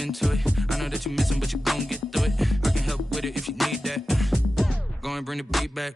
into it. I know that you missing, but you gon' get through it. I can help with it if you need that. Go and bring the beat back.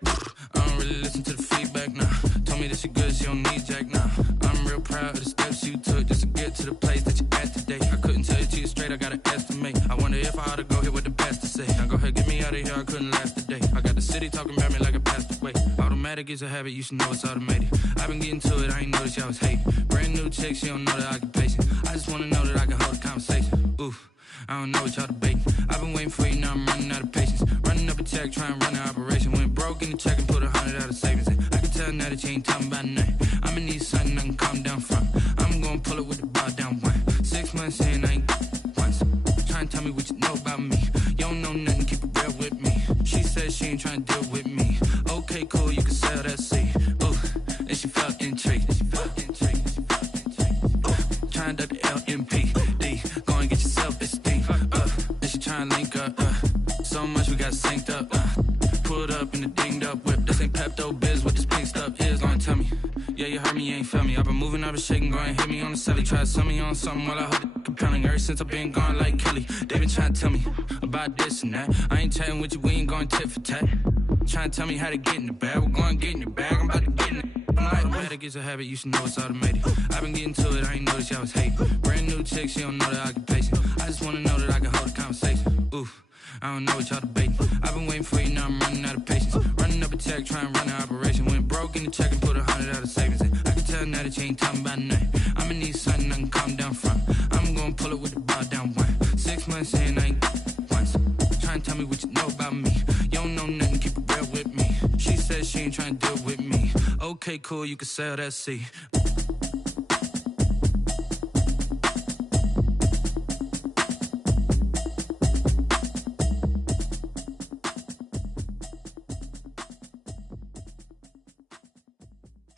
I don't really listen to the feedback, nah. Told me that she good, she don't need jack, nah. I'm real proud of the steps you took just to get to the place that you at today. I couldn't tell you to you straight, I gotta estimate. I wonder if I ought to go here with the best to say. Now go ahead, get me out of here, I couldn't last today. I got the city talking about me like a passed away. Automatic is a habit, you should know it's automated. I've been getting to it, I ain't noticed y'all was hating. Brand new chick, she don't know the occupation. I just wanna know that I can hold a conversation. Oof, I don't know what y'all debating. I've been waiting for you, now I'm running out of patience. Running up a check, trying to run an operation. Went broke in the check and put 100 out of savings in. I can tell now that you ain't talking about nothing. I'ma need something I can calm down from. I'm gonna pull it with the bar down one. 6 months in, I ain't once. Trying to tell me what you know about me. You don't know nothing, keep it real with me. She said she ain't trying to deal with me. Okay, cool, you can sell that seed. Ooh, and she felt intrigued. Trying to the LMPD. Go and get your self-esteem. And she trying to link up. So much we got synced up. Pulled up in the dinged up whip. This ain't Pepto-Biz, what this pink stuff is. Long tell me. Yeah, you heard me, you ain't felt me. I've been moving, I've been shaking, go and hit me on the celly. Try to sell me on something while I heard it compelling. Ever since I've been gone like Kelly, they been trying to tell me about this and that. I ain't chatting with you, we ain't going tit for tat. Trying to tell me how to get in the bag. We're going to get in the bag, I'm about to get in it. Automatic is a habit, you should know it's automated. I've been getting to it, I ain't noticed y'all was hating. Brand new chick, she don't know the occupation. I just wanna know that I can hold a conversation. Oof, I don't know what y'all debating. I've been waiting for you, now I'm running out of patience. Running up a check, trying to run an operation. Went broke in the check and put 100 out of savings in. I can tell now that you ain't talking about nothing. I'ma need something I can calm down from. I'm gonna pull it with the bar down one. 6 months in, I ain't once. Trying to tell me what you know about me. You don't know nothing, keep it real with me. She said she ain't trying to deal with me. Okay, cool, you can sell that seed.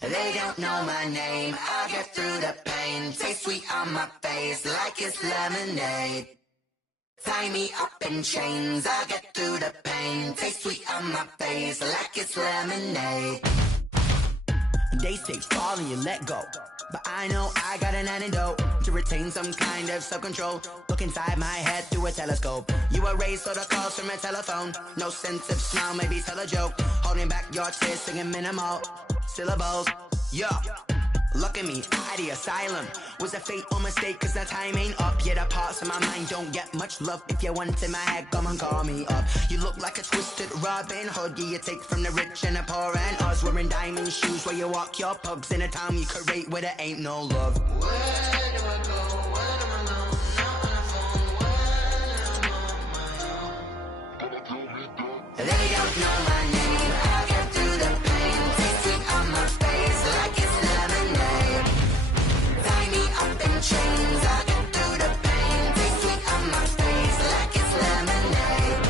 They don't know my name, I get through the pain. Taste sweet on my face like it's lemonade. Tie me up in chains, I get through the pain. Taste sweet on my face like it's lemonade. They say fall and you let go, but I know I got an antidote to retain some kind of self-control. Look inside my head through a telescope. You erase all the calls from a telephone. No sense of smile, maybe tell a joke. Holding back your tears, singing minimal syllables. Yo, look at me, out the asylum. Was a fate or mistake, cause the time ain't up. Yet the parts of my mind don't get much love. If you want in my head, come and call me up. You look like a twisted Robin Hood. Yeah, you take from the rich and the poor and us. Wearing diamond shoes where you walk your pugs. In a town you create where there ain't no love. Where do I go? When am I alone? Not on the phone. When I'm on my own. They don't know my name. I get through the pain. Taste sweet on my face like it's lemonade. Tie me up in chains. I get through the pain. Taste sweet on my face like it's lemonade.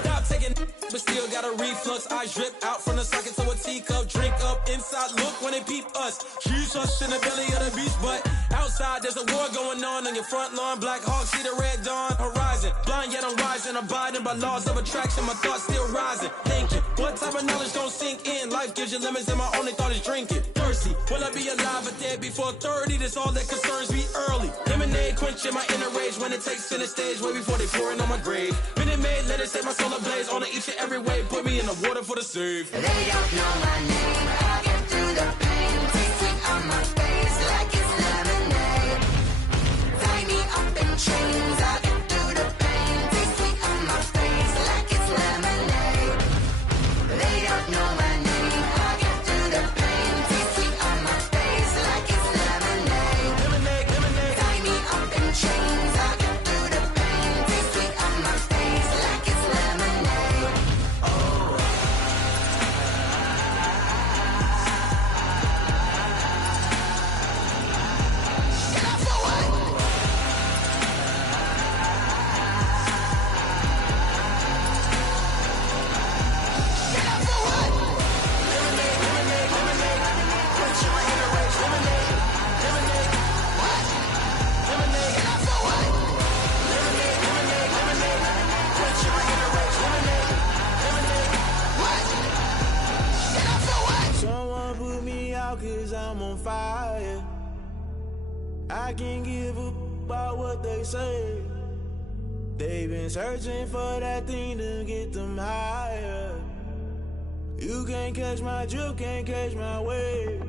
Stop taking, but still got a reflux. I drip out from the socket to a teacup. Drink up inside, look when they peep us. Jesus in the belly of the beast, but outside there's a war going on your front lawn. Black Hawk, see the red dawn horizon. Blind yet I'm rising, abiding by laws of attraction. My thoughts still rising, thinking what type of knowledge gon' sink in? Life gives you lemons and my only thought is drinking. Thirsty, will I be alive or dead before 30? That's all that concerns me early. Lemonade quenching my inner rage when it takes center stage way before they pouring on my grave. Minute Maid, let it set my soul ablaze on each and every way. Put me in the water for the save. They don't know my name, I get through the pain. Taste sweet on my face like it's lemonade. Tie me up in chains, I get through the pain. Taste sweet on my face like it's lemonade. They don't know my name, I get through the pain. Taste sweet on my face like it's lemonade. Lemonade, lemonade. Tie me up in chains, I get through the pain. Taste sweet on my face like it's lemonade. Oh. Someone put me out cause I'm on fire. I can't give a about what they say. They been searching for that thing to get them higher. You can't catch my drift, can't catch my wave.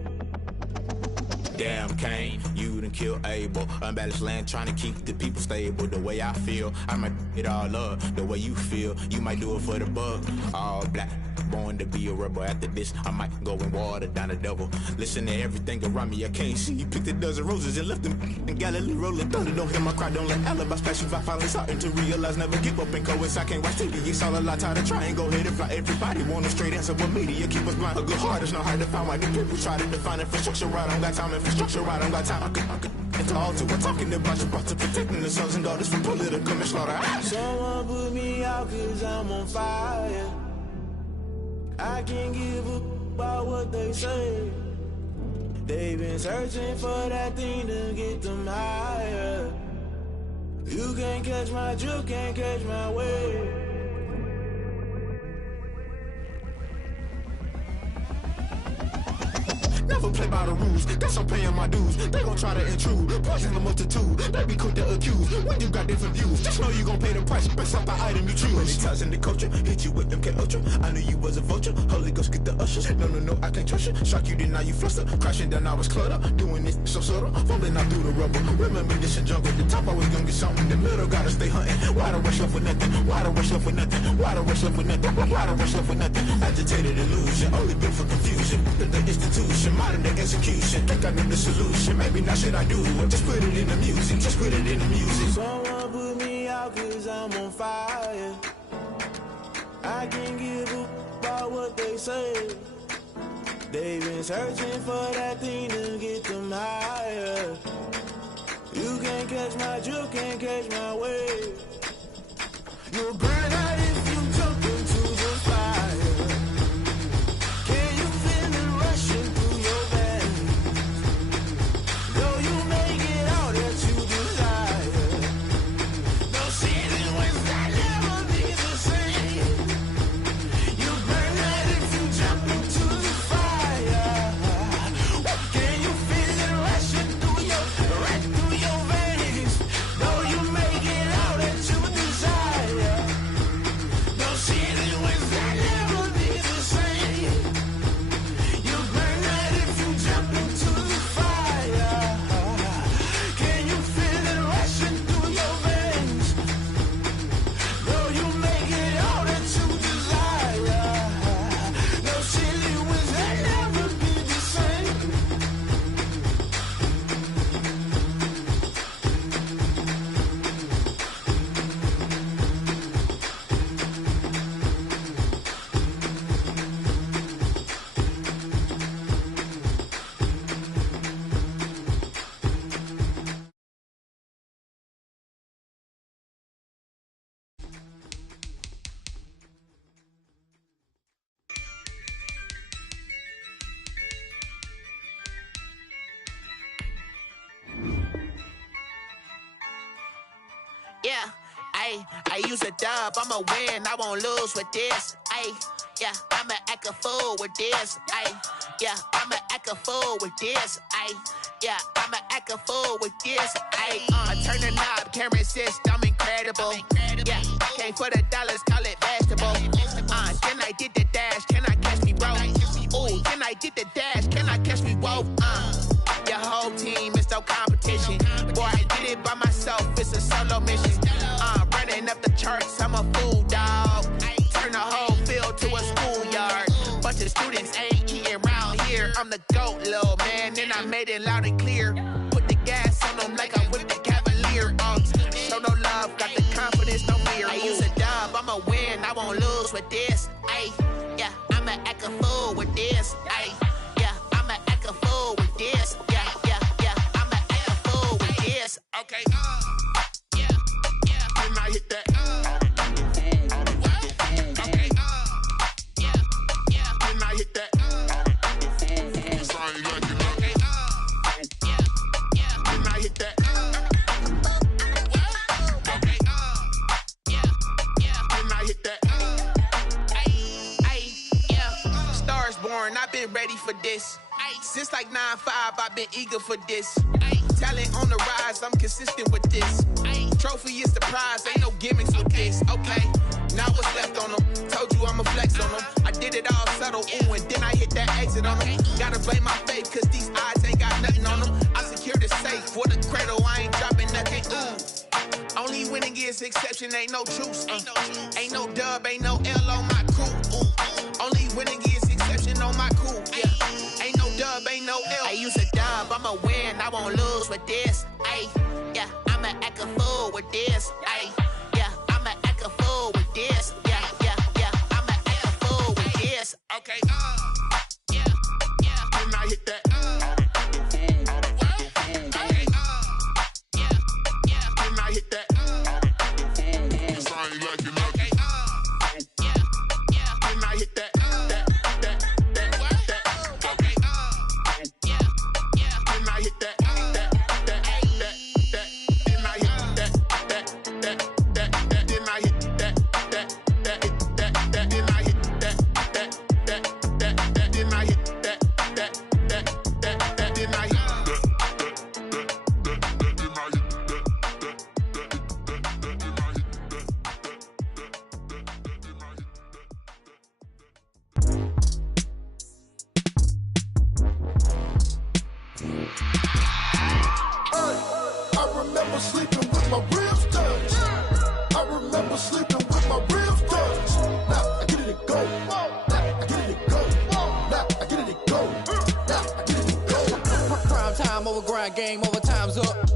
Damn, Kane, you done killed Abel. Unbalanced land, trying to keep the people stable. The way I feel, I might it all up. The way you feel, you might do it for the bug. All black, born to be a rebel. After this, I might go and water down the devil. Listen to everything around me, I can't see. Picked a dozen roses and left them in Galilee rolling thunder. Don't hear my cry, don't let alibis pass you. I finally starting to realize, never give up and coincide. I can't watch TV, it's all a lot. Tired of trying, go ahead and fly. Everybody want a straight answer, but media keep us blind. A good heart is not hard to find. Why the people try to define infrastructure right? I don't got time, infrastructure right, I don't got time. I could it's all to we're talking about you, about to protecting the sons and daughters from political manslaughter. Someone put me out cause I'm on fire. I can't give up about what they say. They've been searching for that thing to get them higher. You can't catch my drift, can't catch my wave. Never play by the rules, guess I'm paying my dues. They gon' try to intrude, poison the multitude. They be quick to accuse, when you got different views. Just know you gon' pay the price, based off the item you choose. Many times in the culture, hit you with MK Ultra. I knew you was a vulture, Holy Ghost get the ushers. No, I can't trust you. Shock you, then now you fluster. Crashing down, I was cluttered. Doing this so subtle, falling out through the rubble. Remember this in jungle, the top always gonna get something. In the middle, gotta stay hunting. Why the rush left with nothing? Why the rush left with nothing? Why the rush left with nothing? Why the rush left with nothing? Agitated illusion, only built for confusion. The institution, modern day execution. Think I know the solution, maybe not should I do it. Just put it in the music, just put it in the music. Someone put me out cause I'm on fire. I can't give up about what they say. They've been searching for that thing to get them higher. You can't catch my drift, can't catch my wave. You'll burn out if you jump into the fire. Can you feel it rushing through your veins? Though you make it all that you desire. No ceiling wins that never be the same. You burn out if you jump into the fire. Can you feel it rushing through your veins? Though you make it all that you desire. No ceiling wins that never be the same. You burn out if you jump into the fire. Can you feel it rushing through your veins? Though you make it all that you desire. No ceiling wins that never be the same. Yeah, I use a dub, I'ma win, I won't lose with this. Yeah, I'ma act a fool with this. Yeah, I'ma act a fool with this. Yeah, I'ma act a fool with this. I turn the knob, can't resist, I'm incredible. Yeah, came for the dollars, call it vegetable. Then I did the dash, can I catch me, bro? Ooh, then I did the dash, can I catch me, whoa? Your whole team is no competition. Boy, I did it by myself, it's a solo mission. Running up the charts, I'm a fool, dog. Turn the whole field to a schoolyard. Bunch of students ain't eating round here. I'm the GOAT, little man, and I made it loud and clear. Put the gas on them like I'm with the Cavalier. Show no love, got the confidence, no fear. I use a dub, I'ma win, I won't lose with this. Yeah, I'ma act a fool with this. Yeah, I'ma act a fool with this. Yeah, I'ma act a fool with this. Okay, yeah, then I hit that. Okay, yeah, then I hit that. Okay, yeah, then I hit that. Okay, yeah, then I hit that. Yeah, stars born, I've been ready for this. Since like 9-5, I've been eager for this. Talent on the rise, I'm consistent with this. Trophy is the prize, ain't no gimmicks with this, okay? Now what's left on them? Told you I'ma flex on them. I did it all subtle, ooh, and then I hit that exit on them. Gotta blame my faith, cause these eyes ain't got nothing on them. I secured the safe for the cradle, I ain't dropping nothing, ooh. Only winning is exception, ain't no truce. Ain't no dub, ain't no L on my crew, ooh. Only winning is exception on my crew, yeah. Ain't no dub, ain't no L. I use a dub, I'ma win, I won't lose with this, ayy. Yeah, I'ma act a fool with this, ayy. Yeah, I'ma act a fool with this, yeah, yeah, yeah. I'ma act a fool with this, okay, yeah, yeah. Then I hit that, okay, yeah, yeah. Then I hit that, cause I ain't like it, okay, yeah, yeah. Then I hit that, okay, yeah, yeah. Then I hit that, game over, time's up.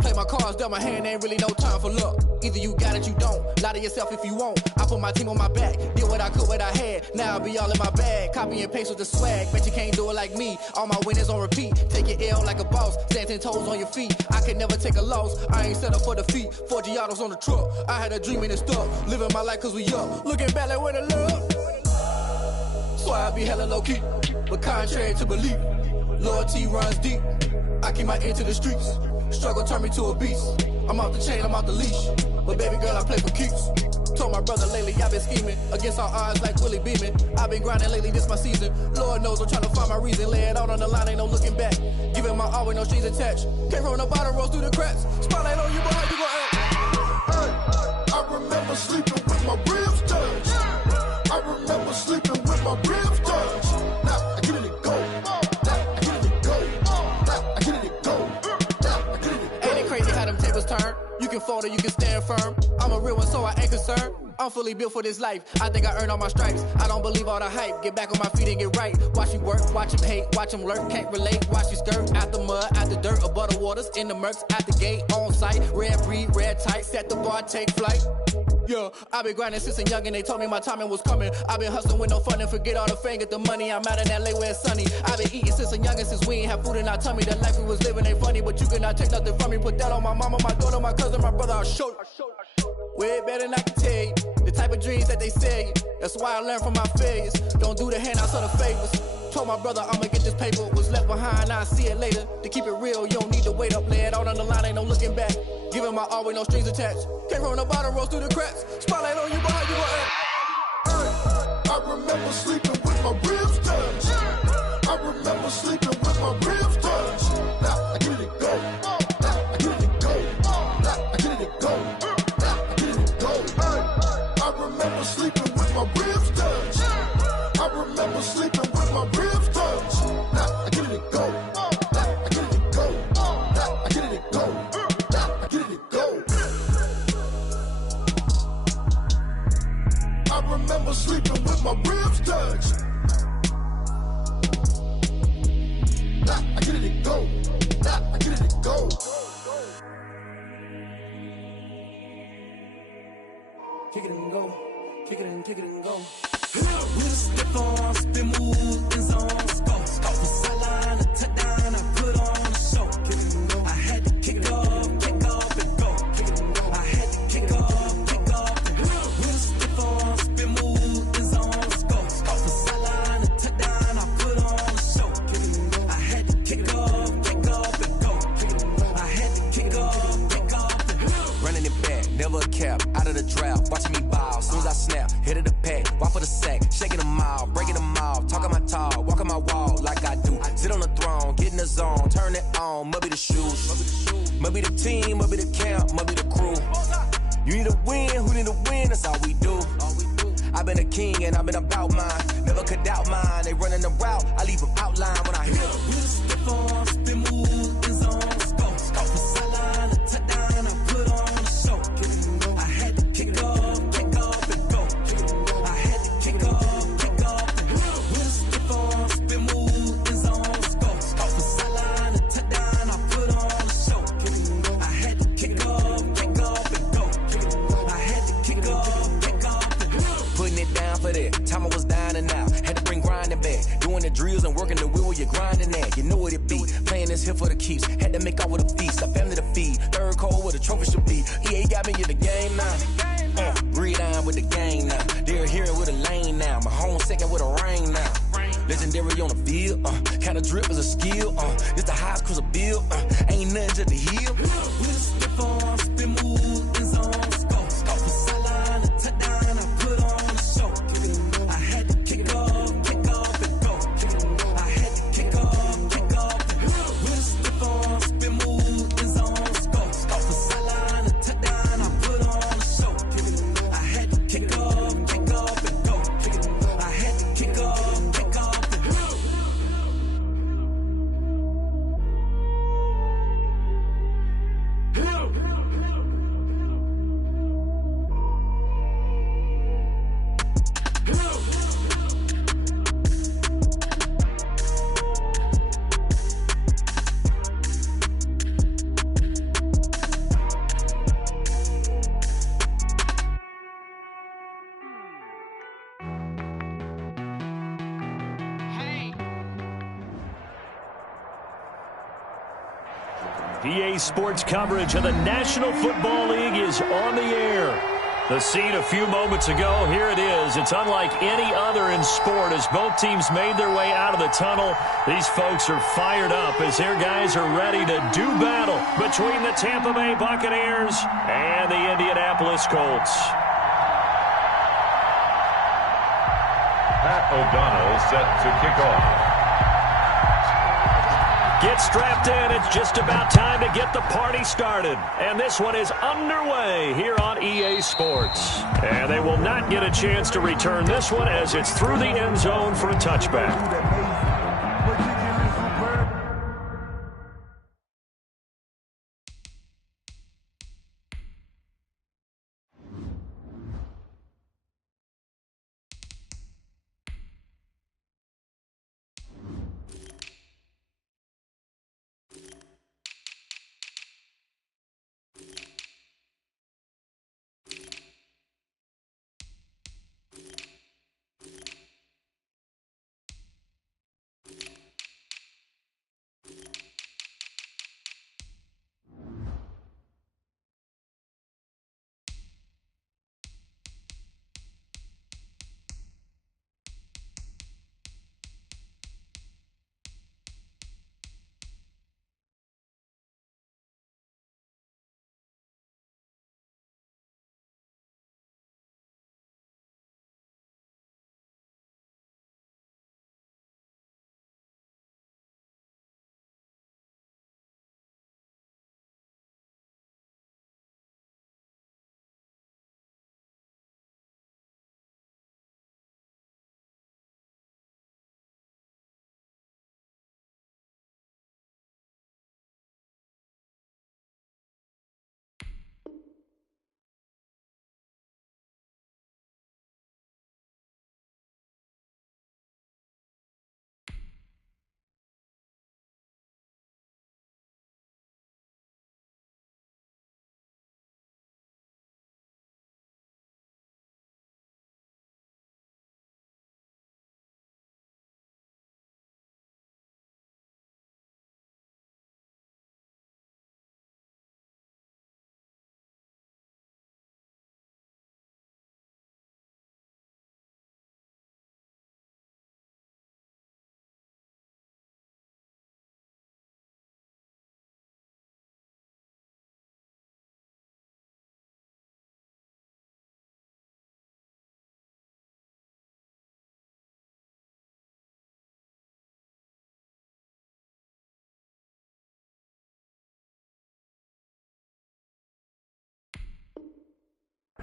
Play my cards, dealt my hand, ain't really no time for luck. Either you got it, you don't. Lie to yourself if you won't. I put my team on my back, did what I could, what I had. Now I'll be all in my bag, copy and paste with the swag. Bet you can't do it like me, all my winners on repeat. Take your L like a boss, stand 10 toes on your feet. I can never take a loss, I ain't set up for defeat. 4 Giottos on the truck, I had a dream and it stuck. Living my life cause we up, looking back like where the love. So I be hella low key, but contrary to belief, loyalty runs deep. I keep my ear to the streets. Struggle turned me to a beast. I'm off the chain, I'm off the leash. But baby girl, I play for keeps. Told my brother lately, I've been scheming against all odds like Willie Beeman. I've been grinding lately, this my season. Lord knows I'm trying to find my reason. Lay it out on the line, ain't no looking back. Giving my all with no strings attached. Came from the bottom, rose through the cracks. Spotlight on you, but how you gon' act? Hey, I remember sleeping with my ribs touched. I remember sleeping with my ribs touched. Now I get it and go. Turn. You can fold or you can stand firm. I'm a real one, so I ain't concerned. I'm fully built for this life. I think I earned all my stripes. I don't believe all the hype. Get back on my feet and get right. Watch you work, watch him hate, watch him lurk. Can't relate, watch you skirt. Out the mud, out the dirt, above the waters, in the murks, out the gate, on site. Red breed, red tight, set the bar, take flight. Yeah, I've been grinding since a young and they told me my timing was coming. I've been hustling with no fun and forget all the fame, get the money. I'm out in LA where it's sunny. I've been eating since a young and since we ain't have food in our tummy. The life we was living ain't funny, but you cannot take nothing from me. Put that on my mama, my daughter, my cousin, my brother, I'll show you. Way better than I can tell you. The type of dreams that they sell you. That's why I learned from my failures. Don't do the handouts or the favors. Told my brother I'ma get this paper. Was left behind, I'll see it later. To keep it real, you don't need to wait up. Lay it out on the line, ain't no looking back. Giving my all with no strings attached. Came from the bottom, rose through the cracks. Spotlight on you, but how you gon' act? I remember sleeping with my ribs touched. I remember sleeping with my ribs touched. Now I get it and go. Now I get it and go. Now I get it and go. Now I get it and go. I remember sleeping with my ribs touched. I remember sleeping with my ribs touched. Now I get it and go. Now I get it and go. Now I get it and go. Now I get it and go. I remember sleeping with my ribs touched. Now I get it and go. Now I get it and go. Kick it and go. Kick it and go. With a step on, spin move, in zone, go. Off the sideline, a touchdown, I put on a show. Kick it and go. I had to kick off and go. Kick it and go. I had to kick off and go. With a step on, spin move, in zone, go. Off the sideline, a touchdown, I put on a show. Kick it and go. I had to kick off and go. Kick it and go. I had to kick off and go. Running it back, never a cap, out of the drought, watching me ball. Soon as I snap, hit of the pack, walk for the sack, shaking them out, breaking them off, talking my talk, walking my wall like I do. Sit on the throne, get in the zone, turn it on, must be the shoes, must be the team, must be the camp, must be the crew. You need a and I've been about mine. Never could doubt mine. They running the route, I leave them outline when I hit 'em. Stiff on, spin move, in zone, scope. From sideline to touchdown, I put on a show. I had to kick off, and go. I had to kick off, and go. Stiff on, spin move, in zone, scope. From sideline to touchdown, I put on a show. I had to kick off, and go. I had to kick off, and go. Putting it down for that. Time I was down and out. Had to bring grinding back. Doing the drills and working the wheel where you're grinding at. You know what it be. Playing this here for the keeps. Had to make out with a feast. A family to feed. Third cold where the trophy should be. EA got me in the game now. Read on with the game now. They're hearing with a lane now. My home second with a ring now. Legendary on the field. Kind of drip is a skill. It's the highest cruiser bill. Ain't nothing to the heel. Stiff on, spin move, in zone, scope. From sideline to touchdown, I put on a show. I had to kick off, and go. I had to kick off, and go. Stiff on, spin move, in zone, scope. From sideline to touchdown, I put on a show. I had to kick off, and go. I had to kick off, and go. EA Sports coverage of the National Football League is on the air. The scene a few moments ago, here it is. It's unlike any other in sport as both teams made their way out of the tunnel. These folks are fired up as their guys are ready to do battle between the Tampa Bay Buccaneers and the Indianapolis Colts. Pat O'Donnell set to kick off. Get strapped in. It's just about time to get the party started. And this one is underway here on EA Sports. And they will not get a chance to return this one as it's through the end zone for a touchback.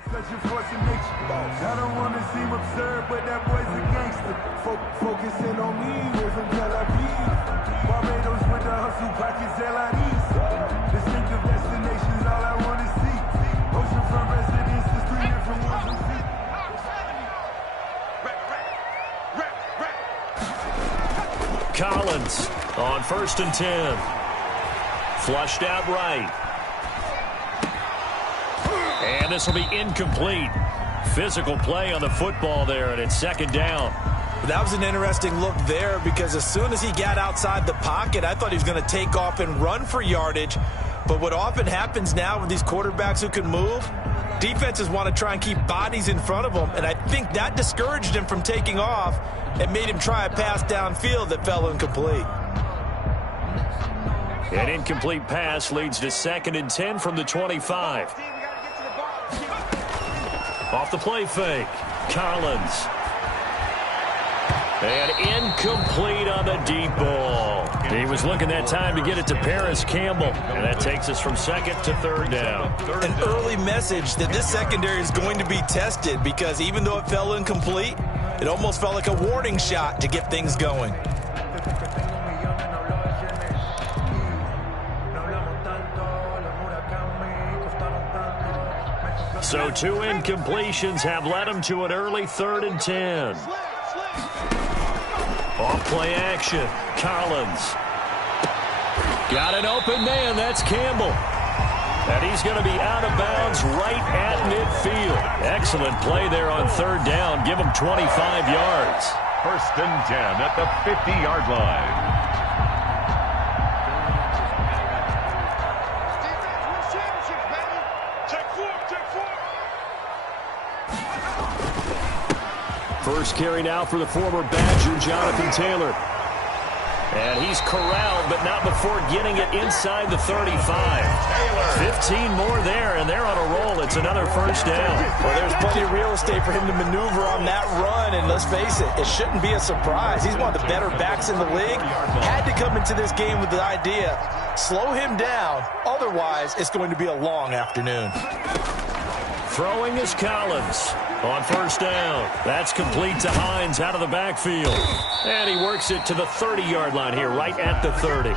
Such a force of nature. I don't want to seem absurd, but that boy's a gangster. Focusing on me, we're from Tel Aviv. Barbados with the hustle, pockets LIDs. Distinctive destinations, all I want to see. Oceanfront residences, 3 different ones we see. Collins on 1st and 10. Flushed out right. And this will be incomplete. Physical play on the football there, and it's 2nd down. That was an interesting look there because as soon as he got outside the pocket, I thought he was going to take off and run for yardage. But what often happens now with these quarterbacks who can move, defenses want to try and keep bodies in front of them, and I think that discouraged him from taking off and made him try a pass downfield that fell incomplete. An incomplete pass leads to 2nd and 10 from the 25. Off the play fake, Collins. And incomplete on the deep ball. He was looking that time to get it to Paris Campbell. And that takes us from 2nd to 3rd down. An early message that this secondary is going to be tested because even though it fell incomplete, it almost felt like a warning shot to get things going. So 2 incompletions have led him to an early 3rd and 10. Off play action, Collins. Got an open man, that's Campbell. And he's going to be out of bounds right at midfield. Excellent play there on 3rd down. Give him 25 yards. 1st and 10 at the 50-yard line. First carry now for the former Badger, Jonathan Taylor. And he's corralled, but not before getting it inside the 35. 15 more there, and they're on a roll. It's another 1st down. Well, there's plenty of real estate for him to maneuver on that run, and let's face it, it shouldn't be a surprise. He's one of the better backs in the league. Had to come into this game with the idea, slow him down, otherwise it's going to be a long afternoon. Throwing is Collins on 1st down. That's complete to Hines out of the backfield. And he works it to the 30-yard line here, right at the 30.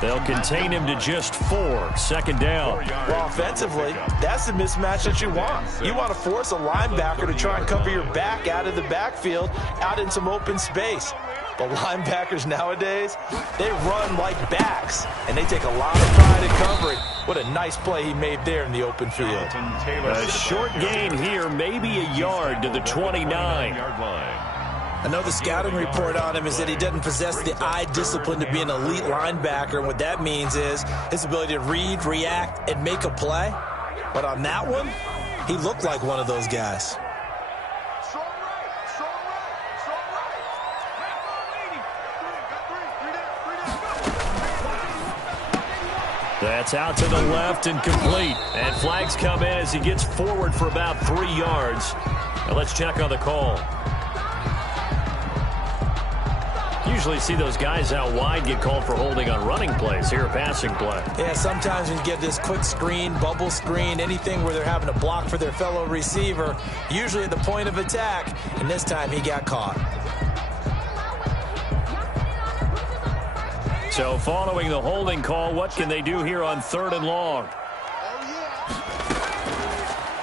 They'll contain him to just 4. 2nd down. Well, offensively, that's the mismatch that you want. You want to force a linebacker to try and cover your back out of the backfield, out in some open space. The linebackers nowadays, they run like backs, and they take a lot of pride in covering. What a nice play he made there in the open field. A short gain here, maybe a yard to the 29. I know the scouting report on him is that he doesn't possess the eye discipline to be an elite linebacker. And what that means is his ability to read, react, and make a play. But on that one, he looked like one of those guys. That's out to the left and complete. And flags come in as he gets forward for about 3 yards. Now let's check on the call. Usually see those guys out wide get called for holding on running plays. Here, a passing play. Yeah, sometimes when you get this quick screen, bubble screen, anything where they're having to block for their fellow receiver, usually at the point of attack, and this time he got caught. So following the holding call, what can they do here on 3rd and long?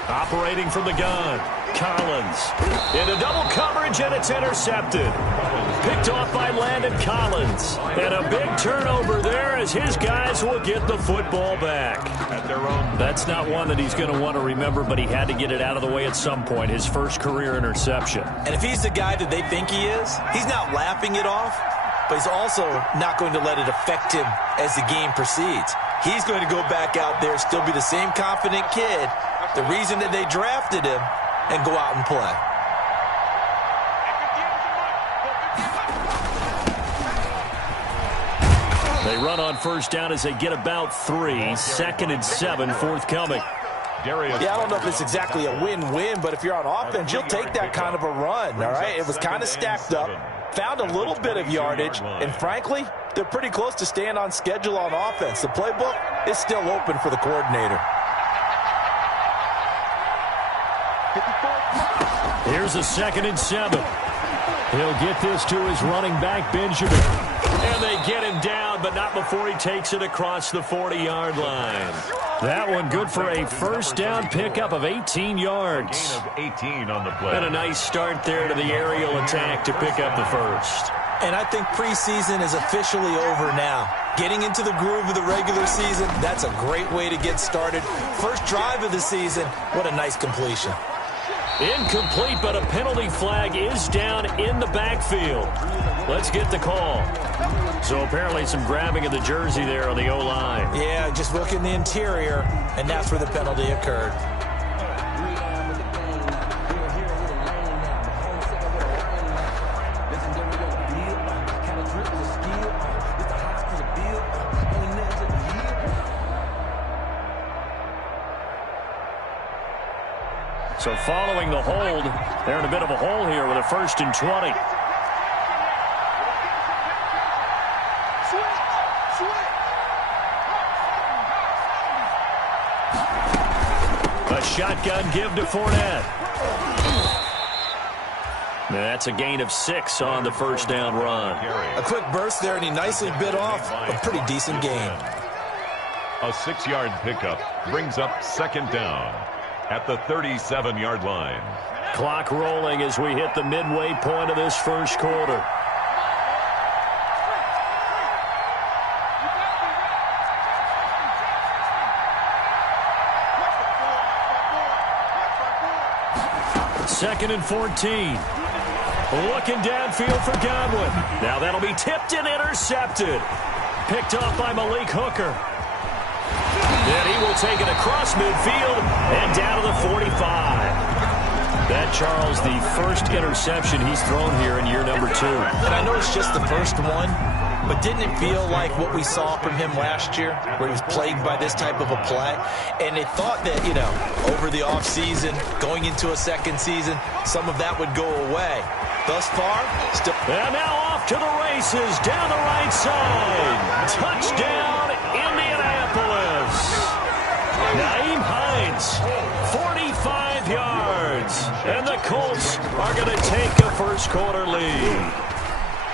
Operating from the gun, Collins. Into double coverage, and it's intercepted. Picked off by Landon Collins. And a big turnover there as his guys will get the football back. At their own. That's not one that he's going to want to remember, but he had to get it out of the way at some point. His first career interception. And if he's the guy that they think he is, he's not laughing it off, but he's also not going to let it affect him as the game proceeds. He's going to go back out there, still be the same confident kid, the reason that they drafted him, and go out and play. They run on 1st down as they get about 3. 2nd and 7 forthcoming. Yeah, I don't know if it's exactly a win-win, but if you're on offense, you'll take that kind of a run, all right? It was kind of stacked up, found a little bit of yardage, and frankly, they're pretty close to staying on schedule on offense. The playbook is still open for the coordinator. Here's a 2nd and 7. He'll get this to his running back, Benjamin. And they get him down, but not before he takes it across the 40-yard line. That one good for a first down pickup of 18 yards. Gain of 18 on the play. And a nice start there to the aerial attack to pick up the first. And I think preseason is officially over now. Getting into the groove of the regular season, that's a great way to get started. First drive of the season, what a nice completion. Incomplete, but a penalty flag is down in the backfield. Let's get the call. So apparently some grabbing of the jersey there on the O-line. Yeah, just look in the interior, and that's where the penalty occurred. So following the hold, they're in a bit of a hole here with a 1st and 20. A shotgun give to Fournette. That's a gain of 6 on the first down run. A quick burst there, and he nicely bit off a pretty decent gain. A 6-yard pickup brings up 2nd down at the 37-yard line. Clock rolling as we hit the midway point of this first quarter. Second and 14. Looking downfield for Godwin. Now that'll be tipped and intercepted. Picked off by Malik Hooker. Then he will take it across midfield and down to the 45. That, Charles, the first interception he's thrown here in year number 2. And I know it's just the first one, but didn't it feel like what we saw from him last year, where he was plagued by this type of a play? And they thought that, over the offseason, going into a second season, some of that would go away. Thus far, still. And now off to the races down the right side. Touchdown, Indianapolis. Naeem Hines, 45 yards. And the Colts are going to take a first quarter lead.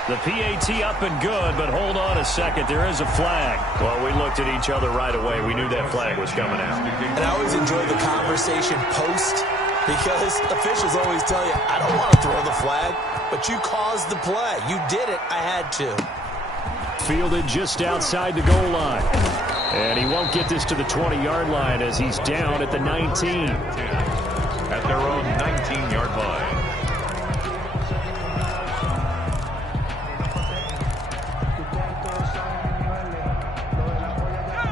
The PAT up and good, but hold on a second. There is a flag. Well, we looked at each other right away. We knew that flag was coming out. And I always enjoy the conversation post, because officials always tell you, I don't want to throw the flag, but you caused the play. You did it. I had to. Fielded just outside the goal line. And he won't get this to the 20-yard line as he's down at the 19. At their own 19-yard line.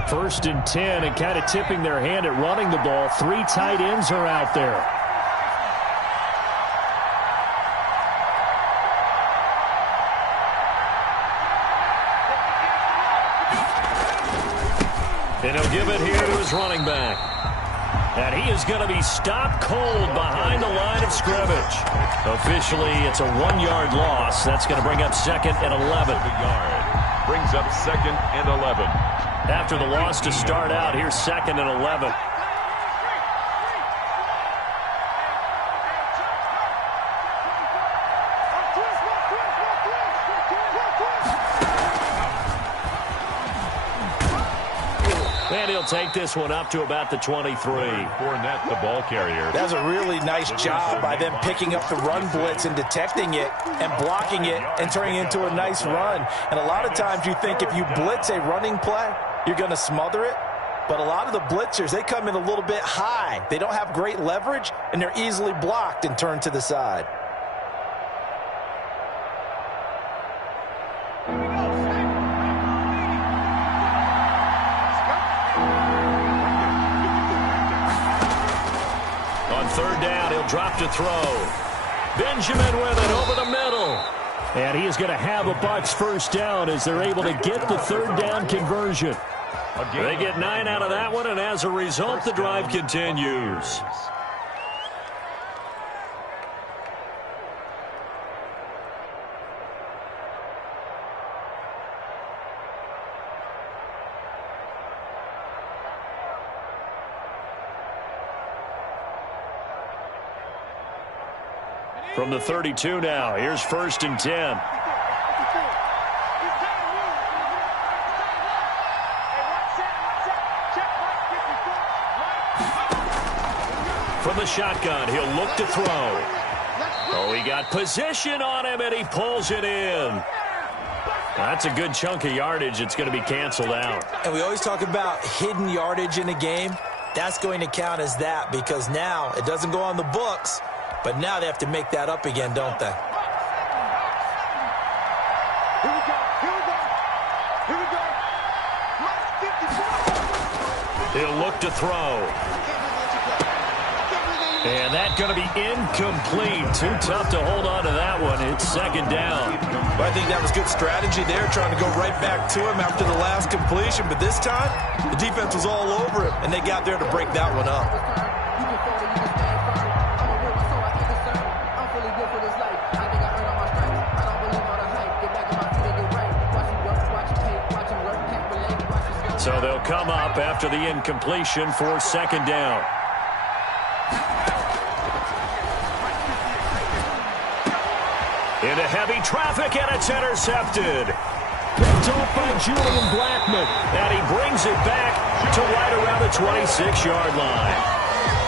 First and 10, and kind of tipping their hand at running the ball. 3 tight ends are out there. And he'll give it here to his running back. And he is going to be stopped cold behind the line of scrimmage. Officially, it's a 1-yard loss. That's going to bring up 2nd and 11. Brings up 2nd and 11. After the loss to start out, here's 2nd and 11. And he'll take this one up to about the 23. Fournette, the ball carrier. That was a really nice job by them picking up the run blitz and detecting it and blocking it and turning it into a nice run. And a lot of times you think if you blitz a running play, you're going to smother it. But a lot of the blitzers, they come in a little bit high. They don't have great leverage, and they're easily blocked and turned to the side. On 3rd down, he'll drop to throw. Benjamin with it over the middle. And he is going to have a Bucs first down as they're able to get the 3rd down conversion. They get 9 out of that one, and as a result, the drive continues. From the 32 now, here's 1st and 10. From the shotgun, he'll look to throw. Oh, he got position on him, and he pulls it in. That's a good chunk of yardage. It's going to be canceled out. And we always talk about hidden yardage in a game. That's going to count as that because now it doesn't go on the books, but now they have to make that up again, don't they? He'll look to throw. And that's going to be incomplete. Too tough to hold on to that one. It's 2nd down. Well, I think that was good strategy there, trying to go right back to him after the last completion. But this time, the defense was all over him, and they got there to break that one up. So they'll come up after the incompletion for 2nd down. Into heavy traffic, and it's intercepted. Picked off by Julian Blackman. And he brings it back to right around the 26-yard line.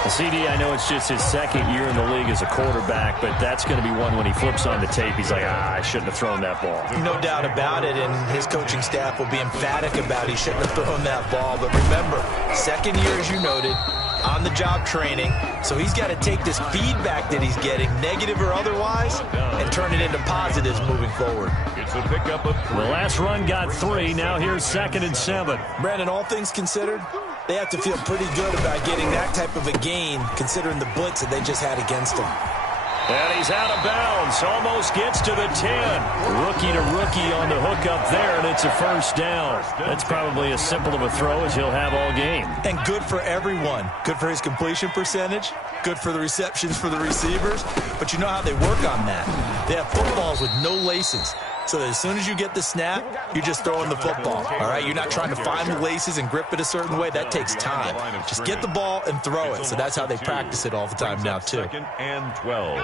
CD, I know it's just his 2nd year in the league as a quarterback, but that's going to be one when he flips on the tape. He's like, I shouldn't have thrown that ball. No doubt about it, and his coaching staff will be emphatic about he shouldn't have thrown that ball. But remember, 2nd year, as you noted, on-the-job training. So he's got to take this feedback that he's getting, negative or otherwise, and turn it into positives moving forward. It's a pickup of 3. The last run got 3. Now here's 2nd and 7. Brandon, all things considered, they have to feel pretty good about getting that type of a gain, considering the blitz that they just had against them. And he's out of bounds. Almost gets to the 10. Rookie to rookie on the hook up there, and it's a 1st down. That's probably as simple of a throw as he'll have all game. And good for everyone. Good for his completion percentage. Good for the receptions for the receivers. But you know how they work on that. They have footballs with no laces. So that as soon as you get the snap, you're just throwing the football. All right, you're not trying to find the laces and grip it a certain way. That takes time. Just get the ball and throw it. So that's how they practice it all the time now, too. 2nd and 12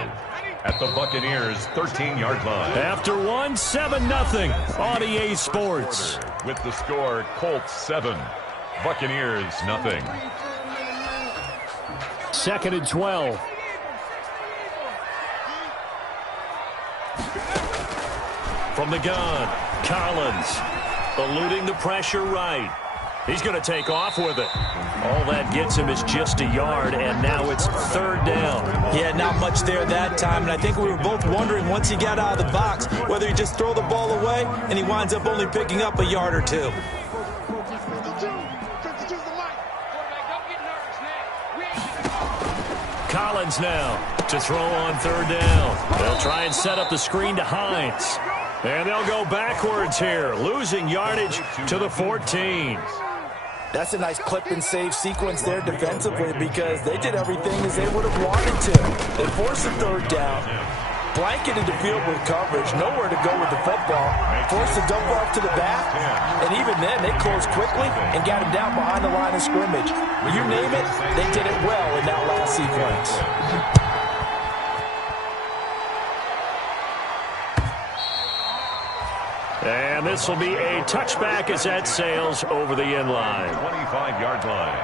at the Buccaneers' 13-yard line. After 1, 7-0 on EA Sports. With the score, Colts 7, Buccaneers 0. 2nd and 12. From the gun, Collins eluding the pressure right. He's going to take off with it. All that gets him is just a yard, and now it's 3rd down. Yeah, not much there that time, and I think we were both wondering once he got out of the box whether he just throw the ball away, and he winds up only picking up a yard or 2. Collins now to throw on 3rd down. They'll try and set up the screen to Hines. And they'll go backwards here, losing yardage to the 14. That's a nice clip and save sequence there defensively because they did everything as they would have wanted to. They forced the 3rd down, blanketed the field with coverage, nowhere to go with the football, forced the dump off to the back, and even then they closed quickly and got him down behind the line of scrimmage. You name it, they did it well in that last sequence. And this will be a touchback as that sails over the end line. 25-yard line.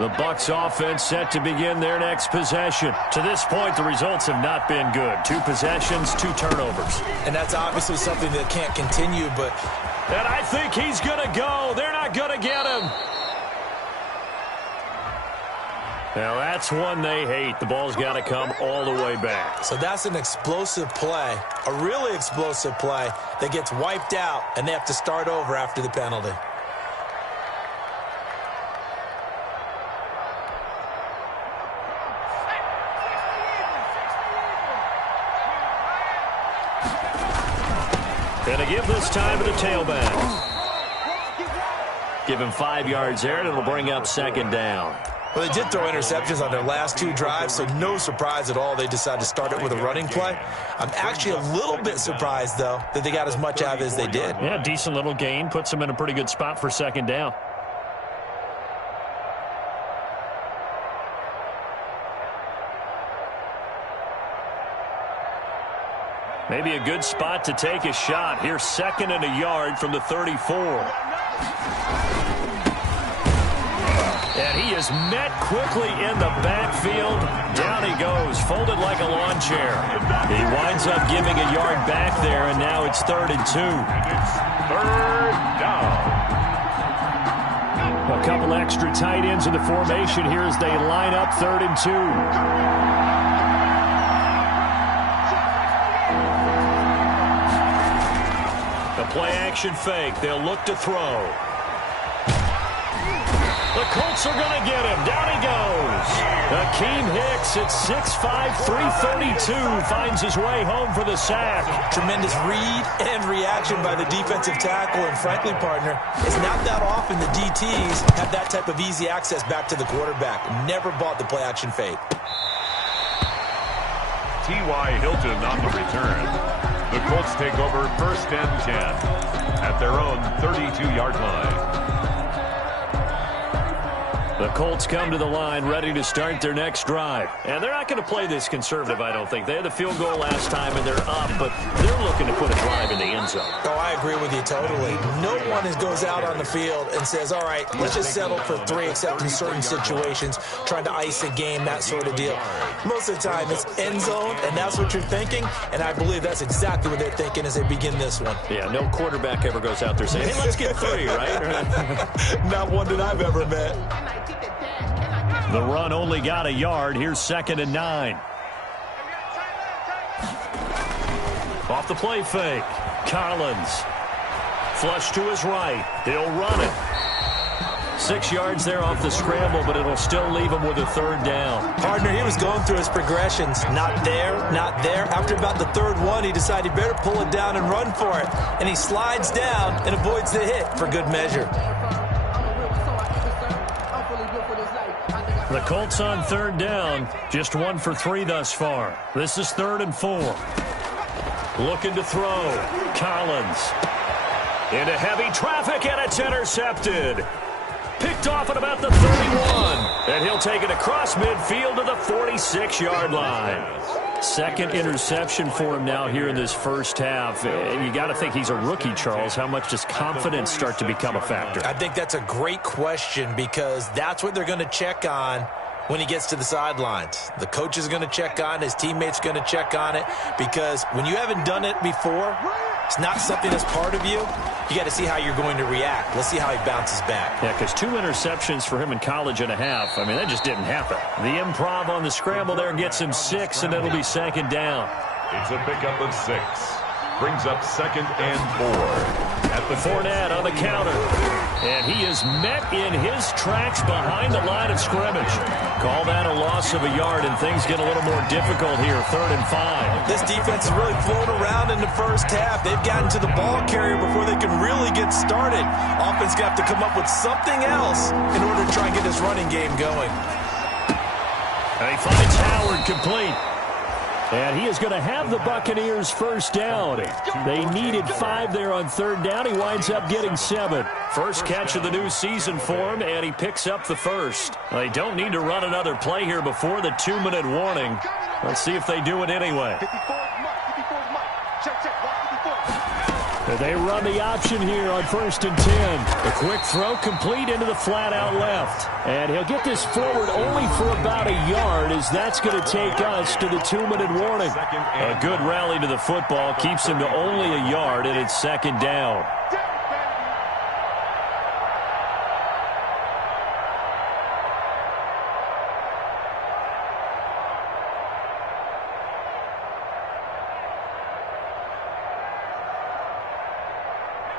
The Bucs offense set to begin their next possession. To this point, the results have not been good. 2 possessions, 2 turnovers. And that's obviously something that can't continue, but... And I think he's going to go. They're not going to get him. Now, that's one they hate. The ball's got to come all the way back. So that's an explosive play, a really explosive play that gets wiped out, and they have to start over after the penalty. And a give this time to the tailback. Give him 5 yards there, and it'll bring up 2nd down. Well, they did throw interceptions on their last 2 drives, so no surprise at all they decided to start it with a running play. I'm actually a little bit surprised, though, that they got as much out of it as they did. Yeah, decent little gain. Puts them in a pretty good spot for second down. Maybe a good spot to take a shot. Here's 2nd and a yard from the 34. And he is met quickly in the backfield. Down he goes, folded like a lawn chair. He winds up giving a yard back there, and now it's 3rd and 2. 3rd down. A couple extra tight ends in the formation here as they line up 3rd and 2. Play-action fake. They'll look to throw. The Colts are going to get him. Down he goes. Akeem Hicks at 6'5", 332 finds his way home for the sack. Tremendous read and reaction by the defensive tackle. And frankly, partner, it's not that often the DTs have that type of easy access back to the quarterback. Never bought the play-action fake. T.Y. Hilton on the return. The Colts take over 1st and 10 at their own 32-yard line. The Colts come to the line ready to start their next drive. And they're not going to play this conservative, I don't think. They had the field goal last time, and they're up, but they're looking to put a drive in the end zone. Oh, I agree with you totally. No one goes out on the field and says, all right, let's just settle for 3, except in certain situations, trying to ice a game, that sort of deal. Most of the time, it's end zone, and that's what you're thinking, and I believe that's exactly what they're thinking as they begin this one. Yeah, no quarterback ever goes out there saying, hey, let's get 3, right? Not one that I've ever met. The run only got a yard. Here's 2nd and 9. Off the play fake. Collins. Flush to his right. He'll run it. 6 yards there off the scramble, but it'll still leave him with a 3rd down. Partner, he was going through his progressions. Not there, not there. After about the 3rd one, he decided he better pull it down and run for it. And he slides down and avoids the hit for good measure. The Colts on 3rd down, just 1 for 3 thus far. This is 3rd and 4. Looking to throw. Collins. Into heavy traffic, and it's intercepted. Picked off at about the 31. And he'll take it across midfield to the 46-yard line. 2nd interception for him now here in this first half. And you got to think he's a rookie, Charles. How much does confidence start to become a factor? I think that's a great question because that's what they're going to check on when he gets to the sidelines. The coach is going to check on it. His teammates going to check on it because when you haven't done it before, it's not something that's part of you. You got to see how you're going to react. Let's see how he bounces back. Yeah, because 2 interceptions for him in college and a half. I mean, that just didn't happen. The improv on the scramble there gets him 6, and it'll be 2nd down. It's a pickup of 6. Brings up 2nd and 4. At the Fournette on the counter. And he is met in his tracks behind the line of scrimmage. Call that a loss of a yard, and things get a little more difficult here. 3rd and 5. This defense is really flown around in the first half. They've gotten to the ball carrier before they can really get started. Offense got to come up with something else in order to try and get this running game going. And he finds Howard complete. And he is going to have the Buccaneers first down. They needed 5 there on 3rd down. He winds up getting 7. First catch of the new season for him, and he picks up the first. They don't need to run another play here before the 2-minute warning. Let's see if they do it anyway. They run the option here on 1st and 10. A quick throw complete into the flat out left. And he'll get this forward only for about a yard, as that's going to take us to the 2-minute warning. A good rally to the football keeps him to only a yard, and it's 2nd down.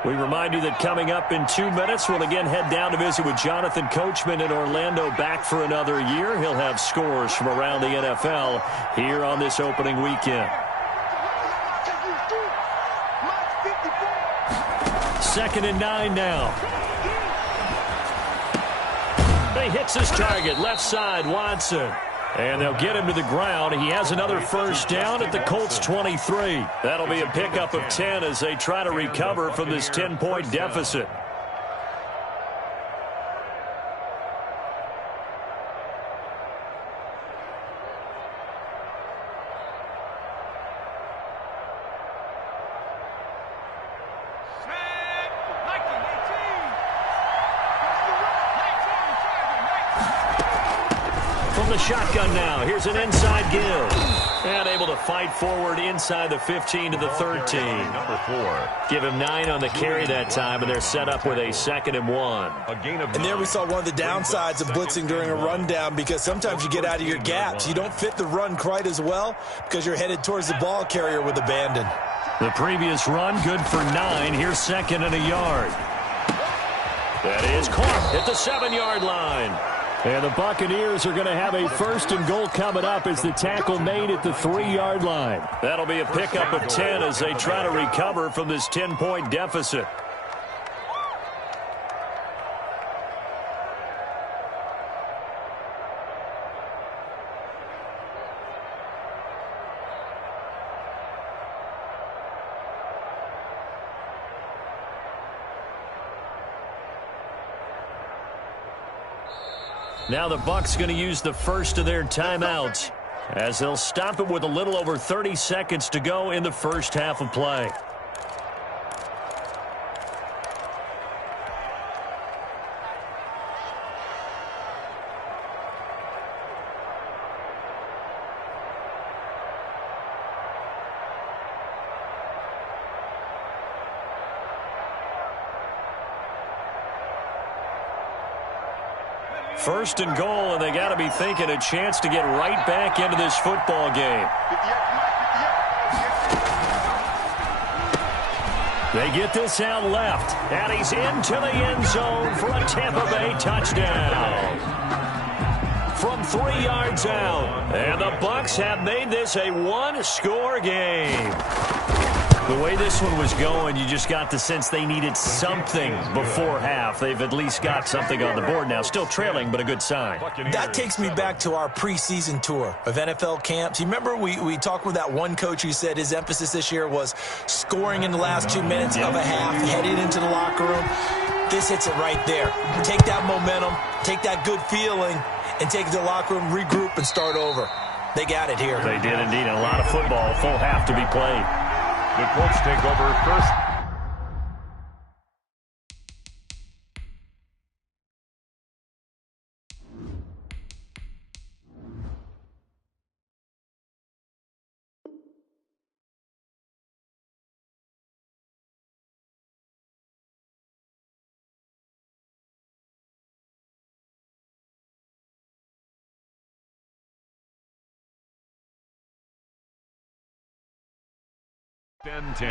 We remind you that coming up in 2 minutes, we'll again head down to visit with Jonathan Coachman in Orlando, back for another year. He'll have scores from around the NFL here on this opening weekend. 2nd and 9 now. He hits his target, left side, Watson. And they'll get him to the ground. He has another first down at the Colts 23. That'll be a pickup of 10 as they try to recover from this 10-point deficit. From the shotgun now, here's an inside give. And able to fight forward inside the 15 to the 13. Number 4. Give him 9 on the carry that time, and they're set up with a 2nd and 1. And there we saw one of the downsides of blitzing during a rundown, because sometimes you get out of your gaps. You don't fit the run quite as well because you're headed towards the ball carrier with abandon. The previous run, good for 9. Here's 2nd and a yard. That is caught at the 7-yard line. And the Buccaneers are going to have a 1st and goal coming up as the tackle made at the 3-yard line. That'll be a pickup of 10 as they try to recover from this 10-point deficit. Now the Bucs going to use the first of their timeouts as they'll stop it with a little over 30 seconds to go in the first half of play. First and goal, and they got to be thinking a chance to get right back into this football game. They get this out left, and he's into the end zone for a Tampa Bay touchdown. From 3 yards out, and the Bucs have made this a one-score game. The way this one was going, you just got the sense they needed something before half. They've at least got something on the board now. Still trailing, but a good sign. That takes me back to our preseason tour of NFL camps. You remember we talked with that one coach who said his emphasis this year was scoring in the last 2 minutes of a half, heading into the locker room. This hits it right there. Take that momentum, take that good feeling, and take it to the locker room, regroup, and start over. They got it here. They did indeed, and a lot of football, full half to be played. The Colts take over first. And 10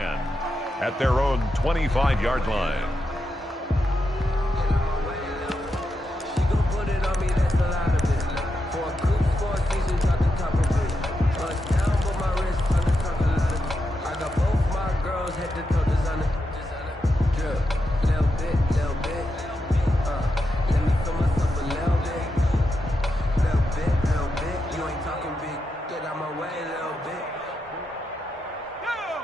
at their own 25-yard line.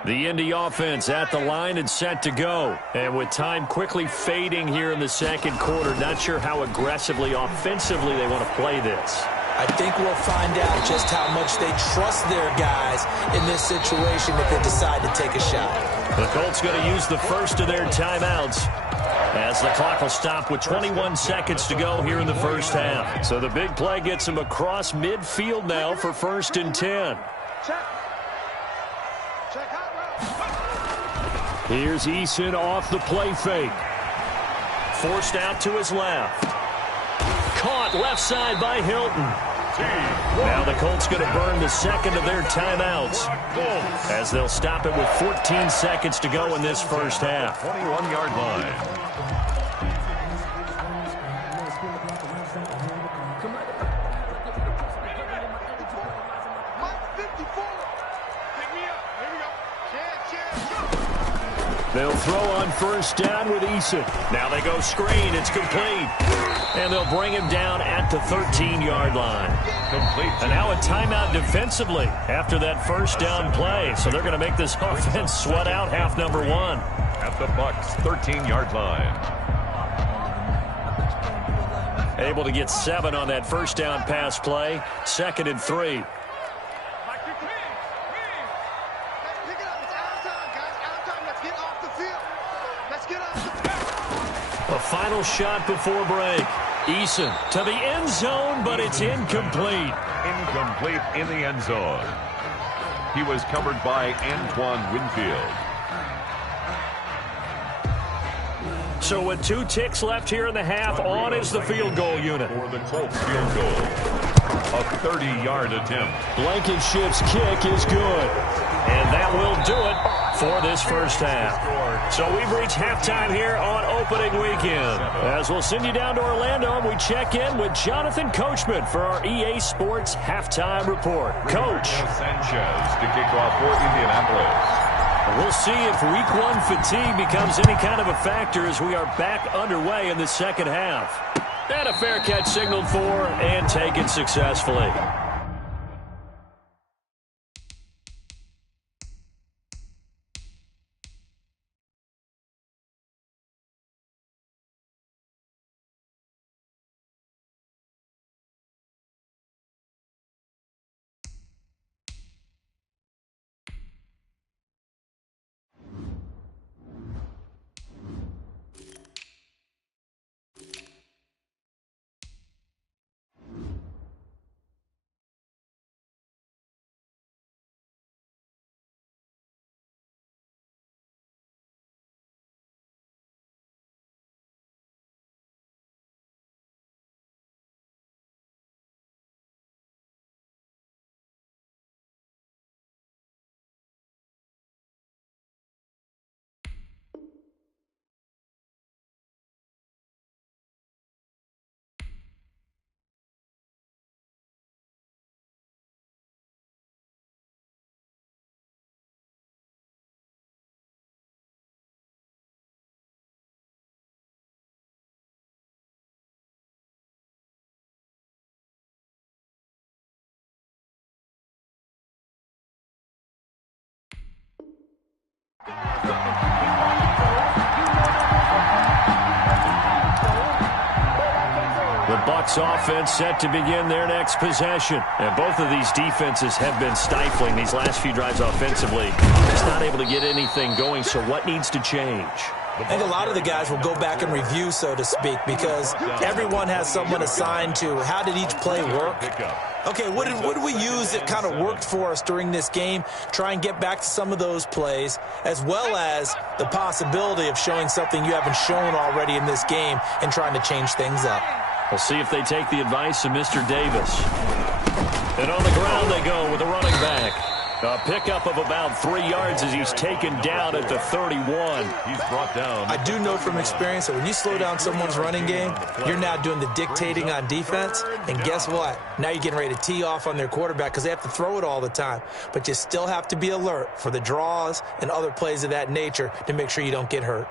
The Indy offense at the line and set to go. And with time quickly fading here in the second quarter, not sure how aggressively, offensively they want to play this. I think we'll find out just how much they trust their guys in this situation if they decide to take a shot. The Colts going to use the first of their timeouts as the clock will stop with 21 seconds to go here in the first half. So the big play gets them across midfield now for 1st and 10. Here's Eason off the play fake. Forced out to his left. Caught left side by Hilton. Now the Colts going to burn the second of their timeouts as they'll stop it with 14 seconds to go in this first half. 21-yard line. They'll throw on first down with Eason. Now they go screen. It's complete. And they'll bring him down at the 13-yard line. Complete. And now a timeout defensively after that first down play. So they're going to make this offense sweat out half number one. At the Bucs' 13-yard line. Able to get 7 on that first down pass play. 2nd and 3. A final shot before break. Eason to the end zone, but it's incomplete. Incomplete in the end zone. He was covered by Antoine Winfield. So with 2 ticks left here in the half, on is the field goal unit. For the Colts field goal. A 30-yard attempt. Blankenship's kick is good. And that will do it for this first half. So we've reached halftime here on opening weekend. As we'll send you down to Orlando, and we check in with Jonathan Coachman for our EA Sports Halftime Report. Coach. Sanchez to kick off for Indianapolis. We'll see if week 1 fatigue becomes any kind of a factor as we are back underway in the second half. And a fair catch signaled for and taken successfully. The Bucs offense set to begin their next possession. And both of these defenses have been stifling these last few drives offensively. Just not able to get anything going, so what needs to change? I think a lot of the guys will go back and review, so to speak, because everyone has someone assigned to how did each play work. Okay, what did we use that kind of worked for us during this game? Try and get back to some of those plays, as well as the possibility of showing something you haven't shown already in this game and trying to change things up. We'll see if they take the advice of Mr. Davis. And on the ground they go with a running back. A pickup of about 3 yards as he's taken down at the 31. He's brought down. I do know from experience that when you slow down someone's running game, you're now doing the dictating on defense. And guess what? Now you're getting ready to tee off on their quarterback because they have to throw it all the time. But you still have to be alert for the draws and other plays of that nature to make sure you don't get hurt.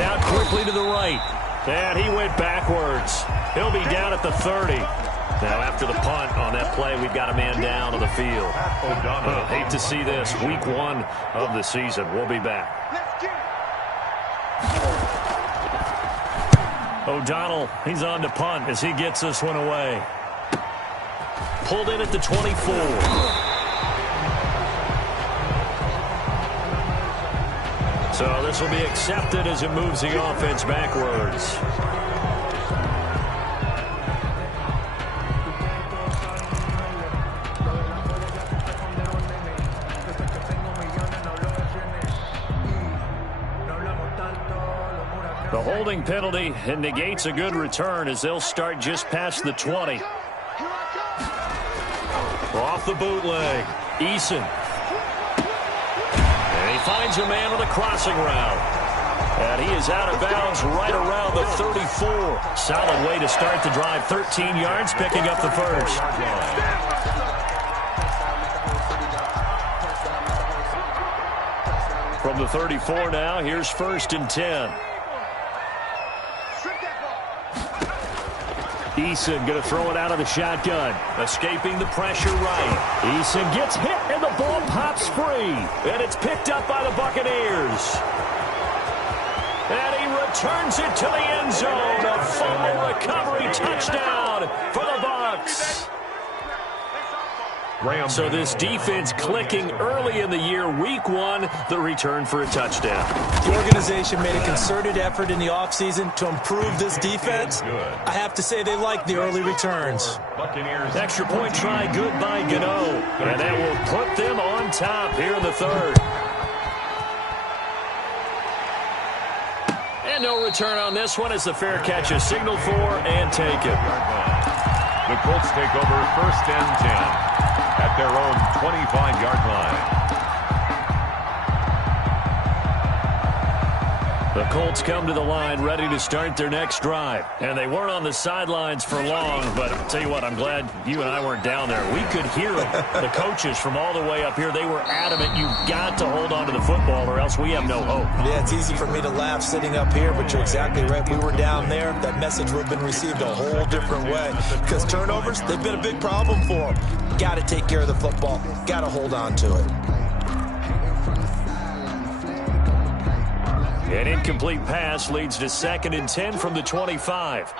Out quickly to the right. And he went backwards. He'll be down at the 30. Now after the punt on that play, we've got a man down on the field. Hate to see this. Week 1 of the season. We'll be back. O'Donnell, he's on to punt as he gets this one away. Pulled in at the 24. So this will be accepted as it moves the offense backwards. The holding penalty negates a good return as they'll start just past the 20. Off the bootleg, Eason. Finds a man with a crossing route. And he is out of bounds right around the 34. Solid way to start the drive. 13 yards, picking up the first. From the 34 now, here's 1st and 10. Eason going to throw it out of the shotgun. Escaping the pressure right. Eason gets hit, and the ball pops free. And it's picked up by the Buccaneers. And he returns it to the end zone. A fumble recovery touchdown for the Bucs. So this defense clicking early in the year. Week 1, the return for a touchdown. The organization made a concerted effort in the offseason to improve this defense. I have to say they like the early returns. Extra point try good by Gano. And that will put them on top here in the 3rd. And no return on this one as the fair catch is signaled for and taken. The Colts take over 1st and 10 at their own 25-yard line. The Colts come to the line ready to start their next drive. And they weren't on the sidelines for long, but I'll tell you what, I'm glad you and I weren't down there. We could hear the coaches from all the way up here. They were adamant, you've got to hold on to the football or else we have no hope. Yeah, it's easy for me to laugh sitting up here, but you're exactly right. We were down there. That message would have been received a whole different way. Because turnovers, they've been a big problem for them. Got to take care of the football. Got to hold on to it. An incomplete pass leads to 2nd and 10 from the 25.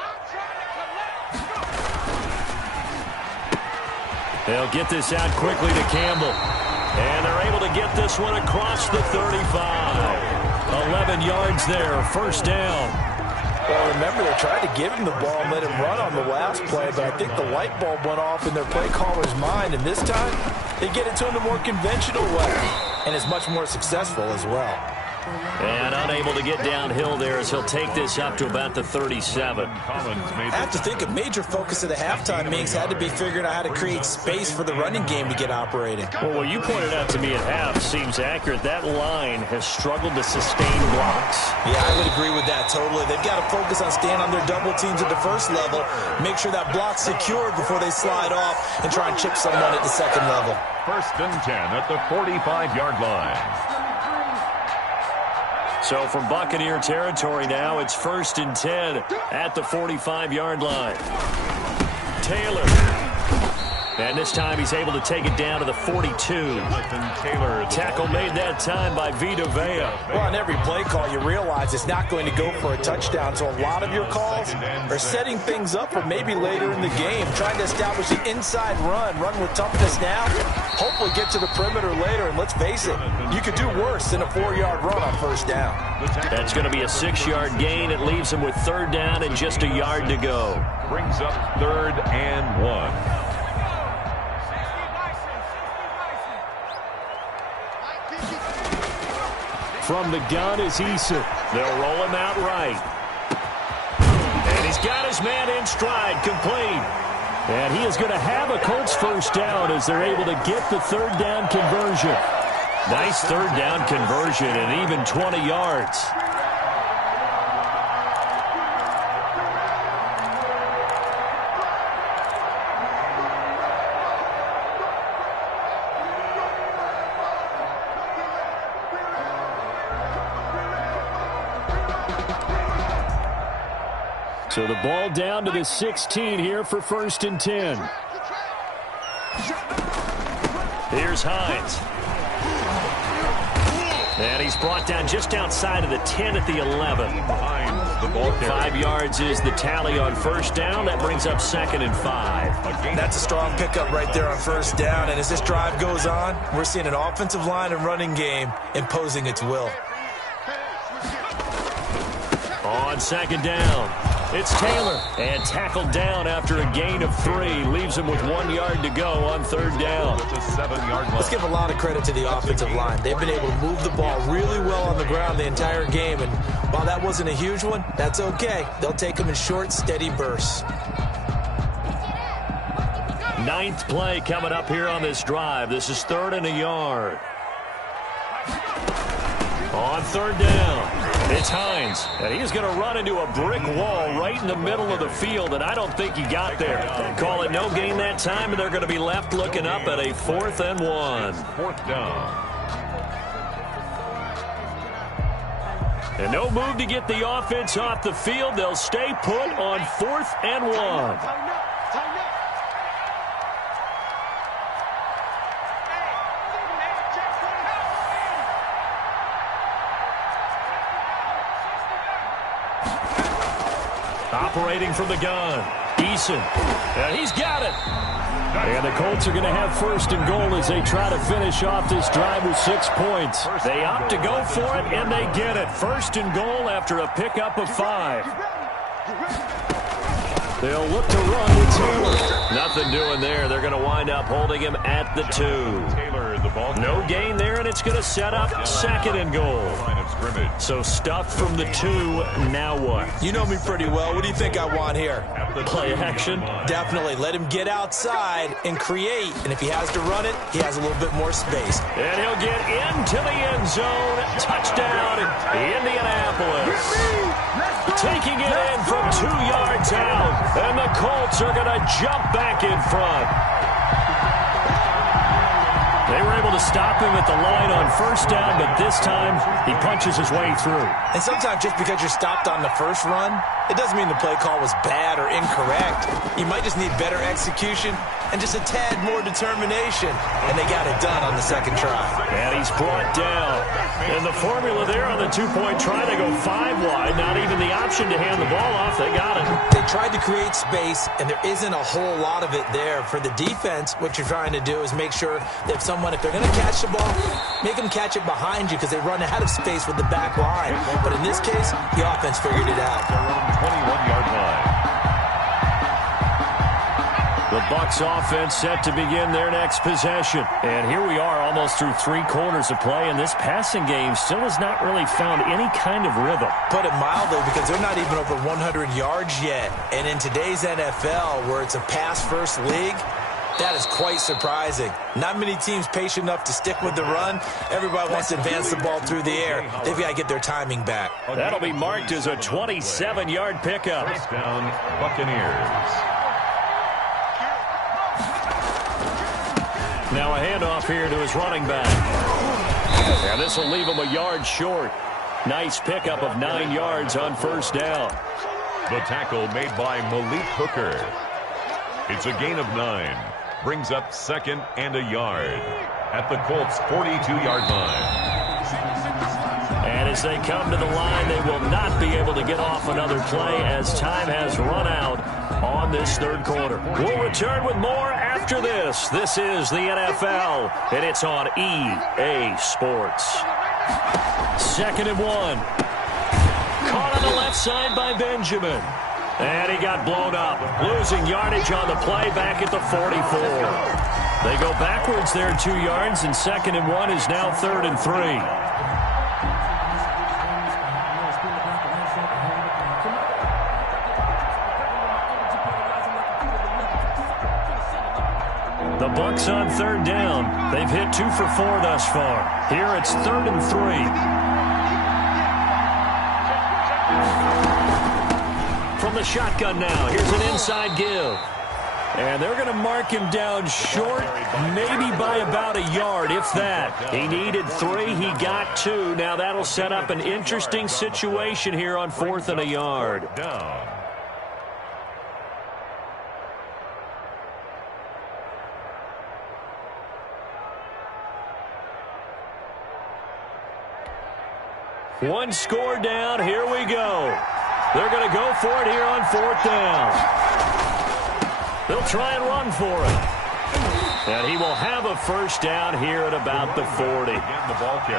They'll get this out quickly to Campbell. And they're able to get this one across the 35. 11 yards there, 1st down. Well, remember, they tried to give him the ball and let him run on the last play, but I think the light bulb went off in their play caller's mind, and this time they get it to him the more conventional way, and it's much more successful as well. And unable to get downhill there as he'll take this up to about the 37. I have to think a major focus of the halftime meetings had to be figuring out how to create space for the running game to get operating. Well, what you pointed out to me at half seems accurate. That line has struggled to sustain blocks. Yeah, I would agree with that totally. They've got to focus on staying on their double teams at the 1st level, make sure that block's secured before they slide off and try and chip someone at the 2nd level. 1st and 10 at the 45-yard line. So from Buccaneer territory now, it's 1st and 10 at the 45-yard line. Taylor. And this time he's able to take it down to the 42. Tackle made that time by Vita Vea. Well, on every play call, you realize it's not going to go for a touchdown. So a lot of your calls are setting things up for maybe later in the game, trying to establish the inside run with toughness now, hopefully get to the perimeter later. And let's face it, you could do worse than a 4-yard run on 1st down. That's going to be a 6-yard gain. It leaves him with 3rd down and just a yard to go. Brings up 3rd and 1. From the gun is Eason. They'll roll him out right. And he's got his man in stride, complete. And he is going to have a Colts 1st down as they're able to get the 3rd down conversion. Nice 3rd down conversion and even 20 yards. So the ball down to the 16 here for 1st and 10. Here's Hines. And he's brought down just outside of the 10 at the 11. Behind the ball carrier. 5 yards is the tally on 1st down. That brings up 2nd and 5. That's a strong pickup right there on 1st down. And as this drive goes on, we're seeing an offensive line and running game imposing its will. On 2nd down, it's Taylor. And tackled down after a gain of 3. Leaves him with 1 yard to go on 3rd down. It's a 7-yard line. Let's give a lot of credit to the offensive line. They've been able to move the ball really well on the ground the entire game. And while that wasn't a huge one, that's okay. They'll take them in short, steady bursts. 9th play coming up here on this drive. This is 3rd and a yard. On third down, it's Hines, and he's going to run into a brick wall right in the middle of the field, and I don't think he got there. Call it no gain that time, and they're going to be left looking up at a 4th and 1. 4th down. And no move to get the offense off the field. They'll stay put on 4th and 1. Operating from the gun, Eason, and he's got it. And the Colts are going to have 1st and goal as they try to finish off this drive with 6 points. They opt to go for it, and they get it. 1st and goal after a pickup of 5. They'll look to run with Taylor. Nothing doing there. They're going to wind up holding him at the 2. No gain there, and it's going to set up 2nd and goal. So stuff from the 2. Now what? You know me pretty well. What do you think I want here? Play action? Definitely. Let him get outside and create. And if he has to run it, he has a little bit more space. And he'll get into the end zone. Touchdown, Indianapolis. Taking it in from 2 yards out. And the Colts are going to jump back in front. They were able to stop him at the line on 1st down, but this time he punches his way through. And sometimes just because you're stopped on the first run, it doesn't mean the play call was bad or incorrect. You might just need better execution and just a tad more determination. And they got it done on the 2nd try. And he's brought down. And the formula there on the 2-point try, they go 5 wide. Not even the option to hand the ball off. They got it. They tried to create space, and there isn't a whole lot of it there. For the defense, what you're trying to do is make sure that if they're going to catch the ball, make them catch it behind you because they run out of space with the back line. But in this case, the offense figured it out. 21-yard line. The Bucs offense set to begin their next possession. And here we are almost through 3 quarters of play, and this passing game still has not really found any kind of rhythm. Put it mildly, because they're not even over 100 yards yet. And in today's NFL, where it's a pass-first league, that is quite surprising. Not many teams patient enough to stick with the run. Everybody wants to advance the ball through the air. They've got to get their timing back. That'll be marked as a 27-yard pickup. First down, Buccaneers. Now a handoff here to his running back. And this will leave him a yard short. Nice pickup of 9 yards on 1st down. The tackle made by Malik Hooker. It's a gain of 9. Brings up 2nd and a yard at the Colts' 42-yard line. And as they come to the line, they will not be able to get off another play as time has run out on this 3rd quarter. We'll return with more after this. This is the NFL, and it's on EA Sports. 2nd and 1. Caught on the left side by Benjamin. And he got blown up, losing yardage on the play back at the 44. They go backwards there 2 yards, and 2nd and 1 is now 3rd and 3. The Bucs on 3rd down. They've hit 2 for 4 thus far. Here it's 3rd and 3. From the shotgun now, here's an inside give. And they're going to mark him down short, maybe by about a yard, if that. He needed 3, he got 2. Now that'll set up an interesting situation here on 4th and a yard. Down. One score down, here we go. They're going to go for it here on 4th down. They'll try and run for it. And he will have a 1st down here at about the 40.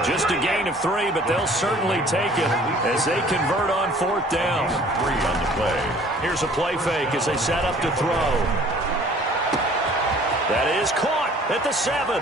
Just a gain of 3, but they'll certainly take it as they convert on 4th down. 3 on the play. Here's a play fake as they set up to throw. That is caught at the 7.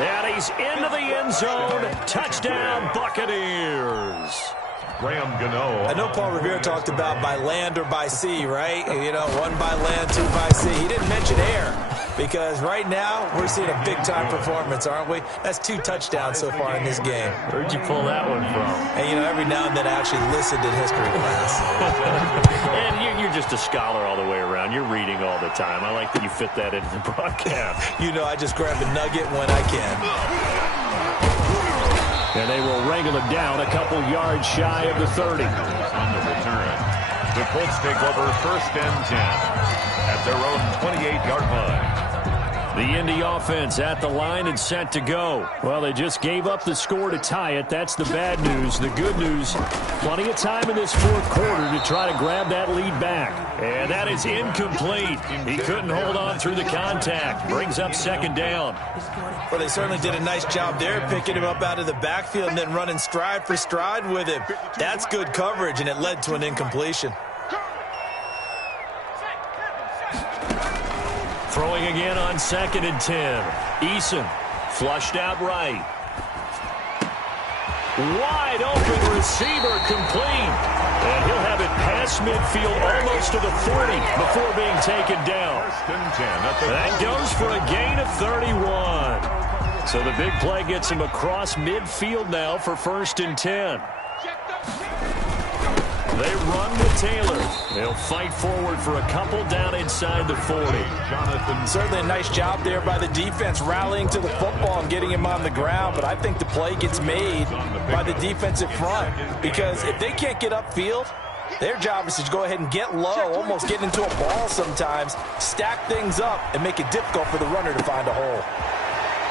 And he's into the end zone. Touchdown, Buccaneers. Graham Gano. I know Paul Revere talked about by land or by sea, right? You know, 1 by land, 2 by sea. He didn't mention air Because right now, we're seeing a big-time performance, aren't we? That's 2 touchdowns so far in this game. Where'd you pull that one from? And, you know, every now and then I actually listened in history class. And you're just a scholar all the way around. You're reading all the time. I like that you fit that into the broadcast. You know, I just grab a nugget when I can. And they will wrangle him down a couple yards shy of the 30. On the return, the Colts take over 1st and 10 at their own 28-yard line. The Indy offense at the line and set to go. Well, they just gave up the score to tie it. That's the bad news. The good news, plenty of time in this 4th quarter to try to grab that lead back. And that is incomplete. He couldn't hold on through the contact. Brings up 2nd down. Well, they certainly did a nice job there, picking him up out of the backfield and then running stride for stride with him. That's good coverage, and it led to an incompletion. Throwing again on 2nd and 10. Eason flushed out right. Wide open receiver complete. And he'll have it past midfield almost to the 40 before being taken down. 1st and 10 at the That goes for a gain of 31. So the big play gets him across midfield now for 1st and 10. They run with Taylor. They'll fight forward for a couple down inside the 40. Certainly a nice job there by the defense rallying to the football and getting him on the ground, but I think the play gets made by the defensive front because if they can't get upfield, their job is to go ahead and get low, almost get into a ball sometimes, stack things up, and make it difficult for the runner to find a hole.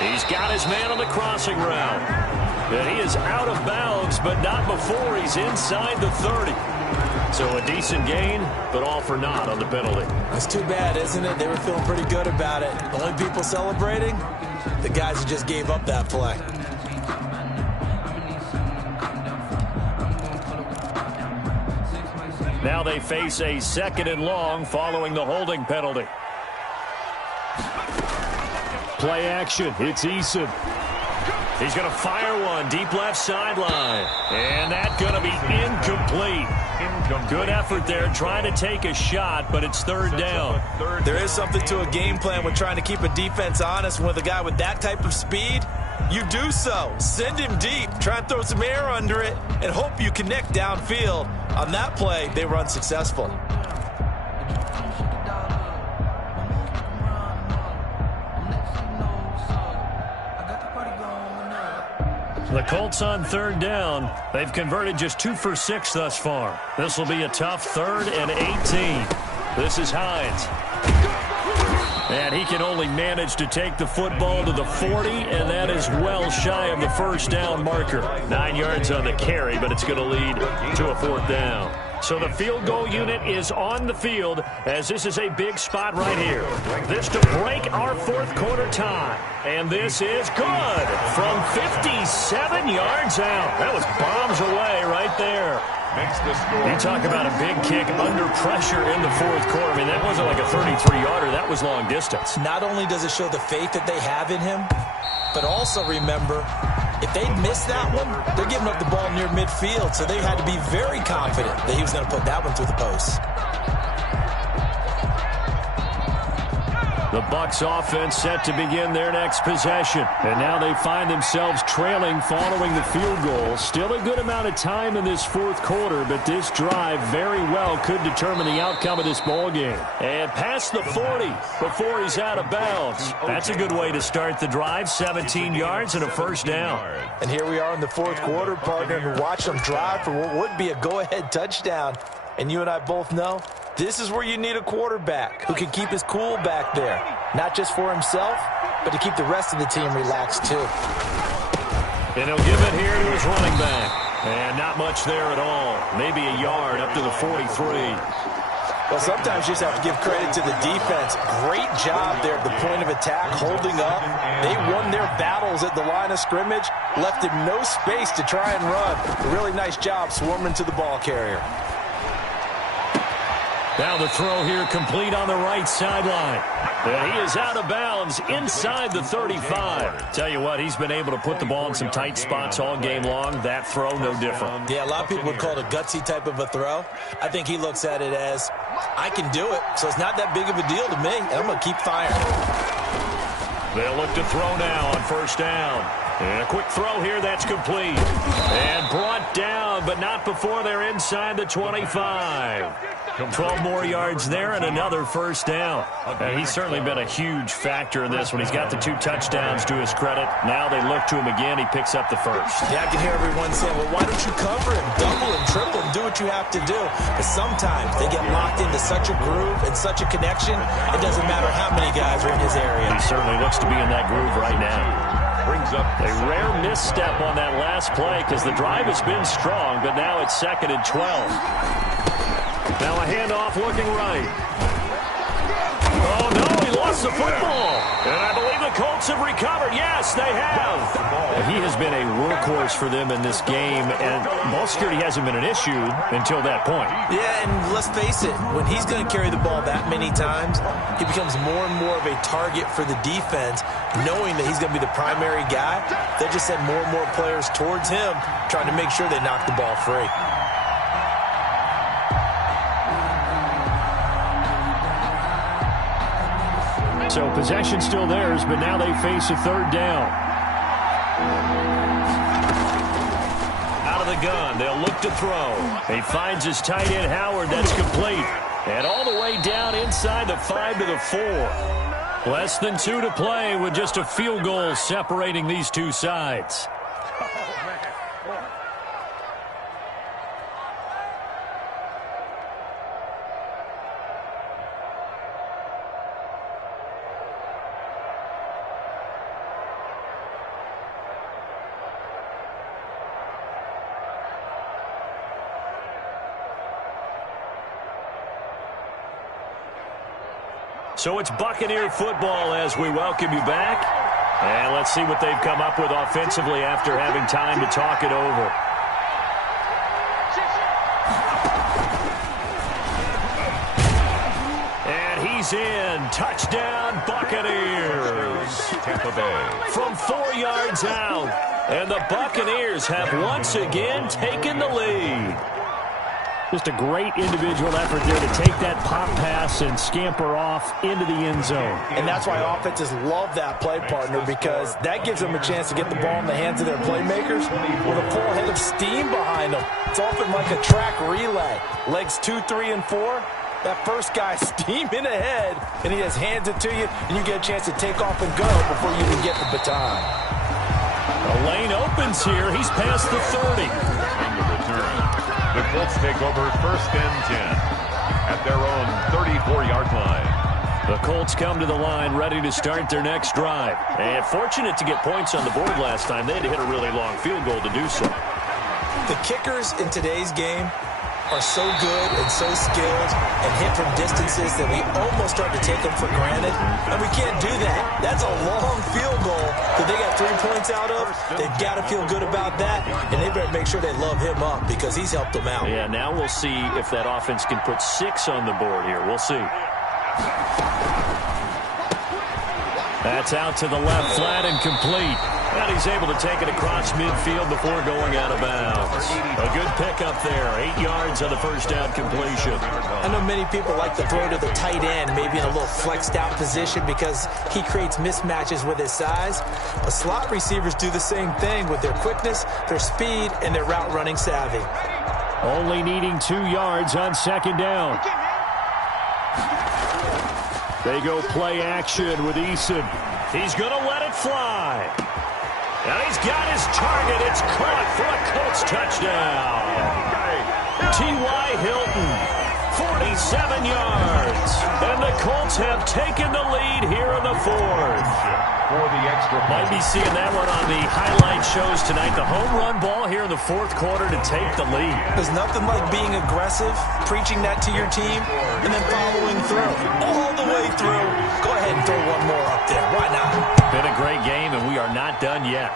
He's got his man on the crossing route. And he is out of bounds, but not before he's inside the 30. So a decent gain, but all for naught on the penalty. That's too bad, isn't it? They were feeling pretty good about it. The only people celebrating, the guys who just gave up that play. Now they face a 2nd and long following the holding penalty. Play action. It's Eason. He's going to fire one deep left sideline. And that's going to be incomplete. Good effort there trying to take a shot, but it's 3rd down. There is something to a game plan with trying to keep a defense honest. With a guy with that type of speed, you do so. Send him deep. Try and throw some air under it and hope you connect downfield. On that play, they were unsuccessful. The Colts on 3rd down. They've converted just 2 for 6 thus far. This will be a tough 3rd and 18. This is Hines. And he can only manage to take the football to the 40, and that is well shy of the 1st down marker. 9 yards on the carry, but it's going to lead to a 4th down. So the field goal unit is on the field as this is a big spot right here. This to break our 4th quarter tie. And this is good from 57 yards out. That was bombs away right there. Makes the score. You talk about a big kick under pressure in the 4th quarter. I mean, that wasn't like a 33-yarder. That was long distance. Not only does it show the faith that they have in him, but also remember, if they'd missed that one, they're giving up the ball near midfield, so they had to be very confident that he was going to put that one through the post. The Bucs offense set to begin their next possession. And now they find themselves trailing following the field goal. Still a good amount of time in this 4th quarter, but this drive very well could determine the outcome of this ball game. And past the 40 before he's out of bounds. That's a good way to start the drive. 17 yards and a 1st down. And here we are in the 4th quarter, partner, and watch them drive for what would be a go-ahead touchdown. And you and I both know this is where you need a quarterback who can keep his cool back there. Not just for himself, but to keep the rest of the team relaxed too. And he'll give it here to his running back. And not much there at all. Maybe a yard up to the 43. Well, sometimes you just have to give credit to the defense. Great job there at the point of attack, holding up. They won their battles at the line of scrimmage, left him no space to try and run. A really nice job swarming to the ball carrier. Now the throw here complete on the right sideline. And he is out of bounds inside the 35. Tell you what, he's been able to put the ball in some tight spots all game long. That throw, no different. Yeah, a lot of people would call it a gutsy type of a throw. I think he looks at it as, I can do it, so it's not that big of a deal to me, and I'm going to keep firing. They'll look to throw now on first down. And a quick throw here, that's complete. And brought down, but not before they're inside the 25. 12 more yards there and another first down. And he's certainly been a huge factor in this when he's got the 2 touchdowns to his credit. Now they look to him again. He picks up the first. Yeah, I can hear everyone saying, well, why don't you cover him? Double him, triple him, do what you have to do. But sometimes they get locked into such a groove and such a connection, it doesn't matter how many guys are in his area. He certainly looks to be in that groove right now. Brings up a rare misstep on that last play because the drive has been strong, but now it's 2nd and 12. Now a handoff looking right. Oh, no, he lost the football. And I believe the Colts have recovered. Yes, they have. He has been a workhorse for them in this game, and ball security hasn't been an issue until that point. Yeah, and let's face it, when he's going to carry the ball that many times, he becomes more and more of a target for the defense, knowing that he's going to be the primary guy. They just send more and more players towards him, trying to make sure they knock the ball free. So possession still theirs, but now they face a 3rd down. Out of the gun, they'll look to throw. He finds his tight end Howard, that's complete. And all the way down inside the 5 to the 4. Less than 2 to play with just a field goal separating these two sides. So it's Buccaneer football as we welcome you back. And let's see what they've come up with offensively after having time to talk it over. And he's in. Touchdown, Buccaneers. Tampa Bay. From 4 yards out. And the Buccaneers have once again taken the lead. Just a great individual effort there to take that pop pass and scamper off into the end zone. And that's why offenses love that play partner, because that gives them a chance to get the ball in the hands of their playmakers with a full head of steam behind them. It's often like a track relay. Legs 2, 3, and 4. That first guy steaming ahead, and he just hands it to you, and you get a chance to take off and go before you even get the baton. The lane opens here. He's past the 30. On the return, the Colts take over 1st and 10 at their own 34-yard line. The Colts come to the line ready to start their next drive. And fortunate to get points on the board last time. They had to hit a really long field goal to do so. The kickers in today's game are so good and so skilled and hit from distances that we almost start to take them for granted. And we can't do that. That's a long field goal that they got 3 points out of. They've got to feel good about that, and they better make sure they love him up because he's helped them out. Yeah, now we'll see if that offense can put 6 on the board here. We'll see. That's out to the left, flat and complete. And he's able to take it across midfield before going out of bounds. A good pickup there. 8 yards on the first down completion. I know many people like to throw to the tight end, maybe in a little flexed out position because he creates mismatches with his size. But slot receivers do the same thing with their quickness, their speed, and their route running savvy. Only needing 2 yards on 2nd down. They go play action with Eason. He's going to let it fly. And he's got his target. It's caught for a Colts touchdown. T.Y. Hilton, 47 yards. And the Colts have taken the lead here in the 4th. For the extra point. Might be seeing that one on the highlight shows tonight. The home run ball here in the 4th quarter to take the lead. There's nothing like being aggressive, preaching that to your team, and then following through. All the way through. Go ahead and throw one more up there. Why not? Been a great game, and we are not done yet.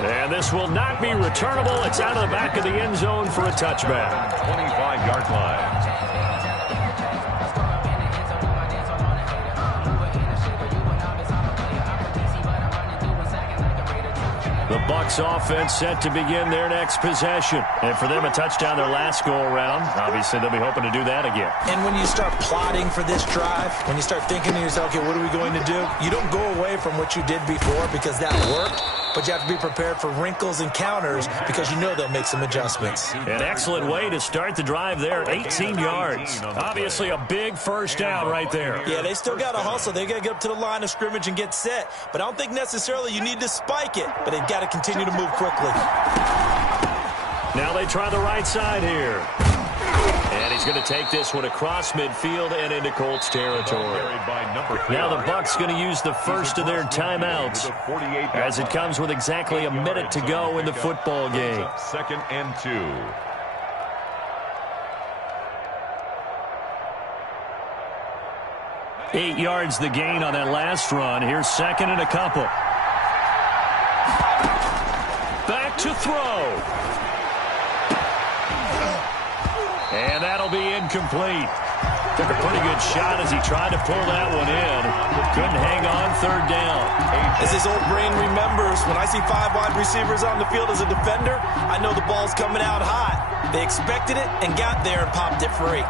And this will not be returnable. It's out of the back of the end zone for a touchback. 25-yard line. The Bucs offense set to begin their next possession. And for them, a touchdown their last go-around. Obviously, they'll be hoping to do that again. And when you start plotting for this drive, when you start thinking to yourself, okay, what are we going to do? You don't go away from what you did before because that worked, but you have to be prepared for wrinkles and counters because you know they'll make some adjustments. An excellent way to start the drive there, 18 yards. Obviously, a big first down right there. Yeah, they still got to hustle. They got to get up to the line of scrimmage and get set. But I don't think necessarily you need to spike it, but they've got to continue to move quickly. Now they try the right side here. And he's going to take this one across midfield and into Colts territory. Now the Bucs going to use the first of their timeouts as it comes with exactly a minute to go in the football game. 2nd and 2. Eight yards the gain on that last run. Here's 2nd and a couple. Back to throw. And that'll be incomplete. Took a pretty good shot as he tried to pull that one in. Couldn't hang on 3rd down. As his old brain remembers, when I see 5 wide receivers on the field as a defender, I know the ball's coming out hot. They expected it and got there and popped it free.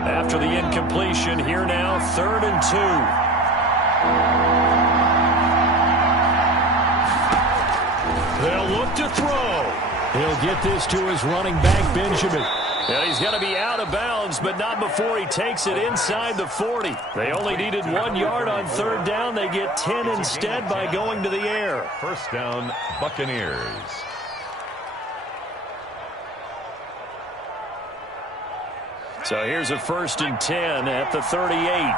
After the incompletion, here now, 3rd and 2. They'll look to throw. He'll get this to his running back, Benjamin. And he's going to be out of bounds, but not before he takes it inside the 40. They only needed 1 yard on 3rd down. They get 10 instead by going to the air. First down, Buccaneers. So here's a 1st and 10 at the 38.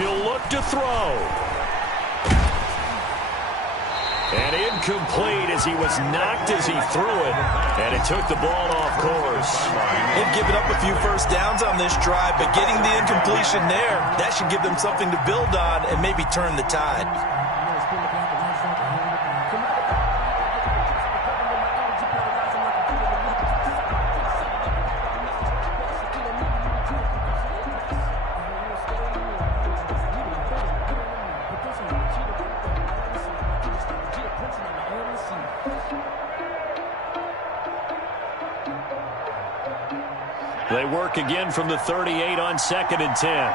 He'll look to throw. And incomplete as he was knocked as he threw it. And it took the ball off course. They've given up a few first downs on this drive, but getting the incompletion there, that should give them something to build on and maybe turn the tide. They work again from the 38 on 2nd and 10.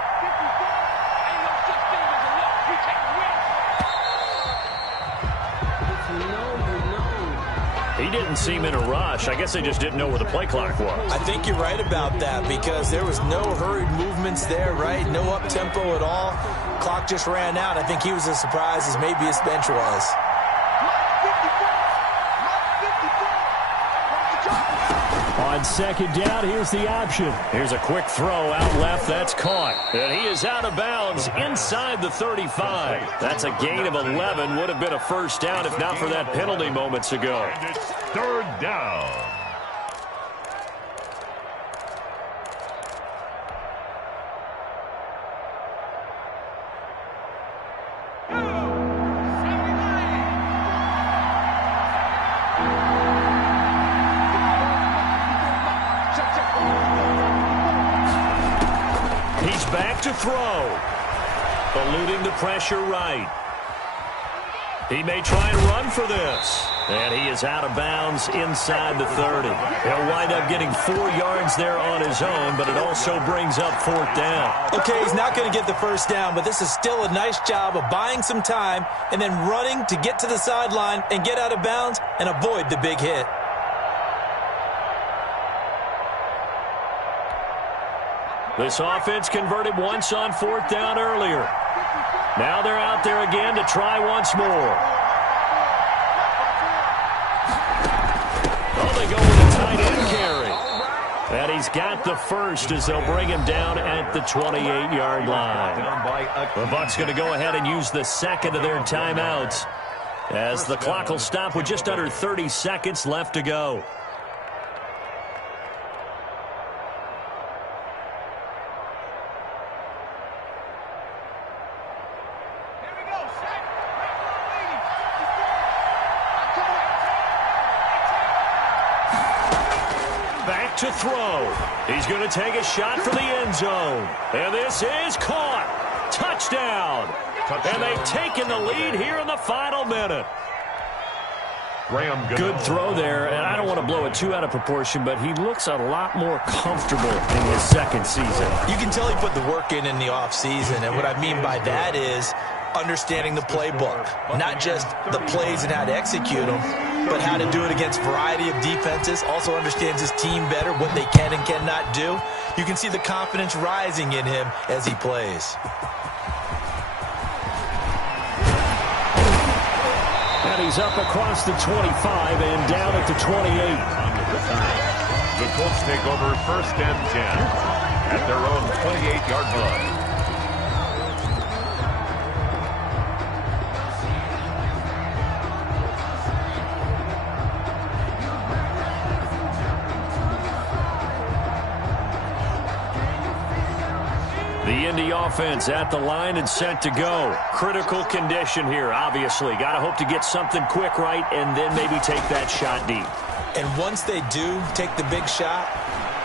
He didn't seem in a rush. I guess they just didn't know where the play clock was. I think you're right about that because there was no hurried movements there, right? No up-tempo at all. Clock just ran out. I think he was as surprised as maybe his bench was. On 2nd down, here's the option. Here's a quick throw out left. That's caught. And he is out of bounds inside the 35. That's a gain of 11. Would have been a first down if not for that penalty moments ago. And it's 3rd down. Back to throw. Eluding the pressure right. He may try and run for this. And he is out of bounds inside the 30. He'll wind up getting 4 yards there on his own, but it also brings up 4th down. Okay, he's not going to get the first down, but this is still a nice job of buying some time and then running to get to the sideline and get out of bounds and avoid the big hit. This offense converted once on 4th down earlier. Now they're out there again to try once more. Oh, they go with a tight end carry. And he's got the first as they'll bring him down at the 28-yard line. The Bucs going to go ahead and use the 2nd of their timeouts as the clock will stop with just under 30 seconds left to go. Back to throw. He's going to take a shot for the end zone. And this is caught. Touchdown. And they've taken the lead here in the final minute. Good throw there, and I don't want to blow it too out of proportion, but he looks a lot more comfortable in his second season. You can tell he put the work in the offseason, and what I mean by that is understanding the playbook, not just the plays and how to execute them, but how to do it against a variety of defenses. Also understands his team better, what they can and cannot do. You can see the confidence rising in him as he plays. And he's up across the 25 and down at the 28. The Colts take over 1st and 10 at their own 28-yard line. The Indy offense at the line and set to go. Critical condition here, obviously. Got to hope to get something quick right and then maybe take that shot deep. And once they do take the big shot,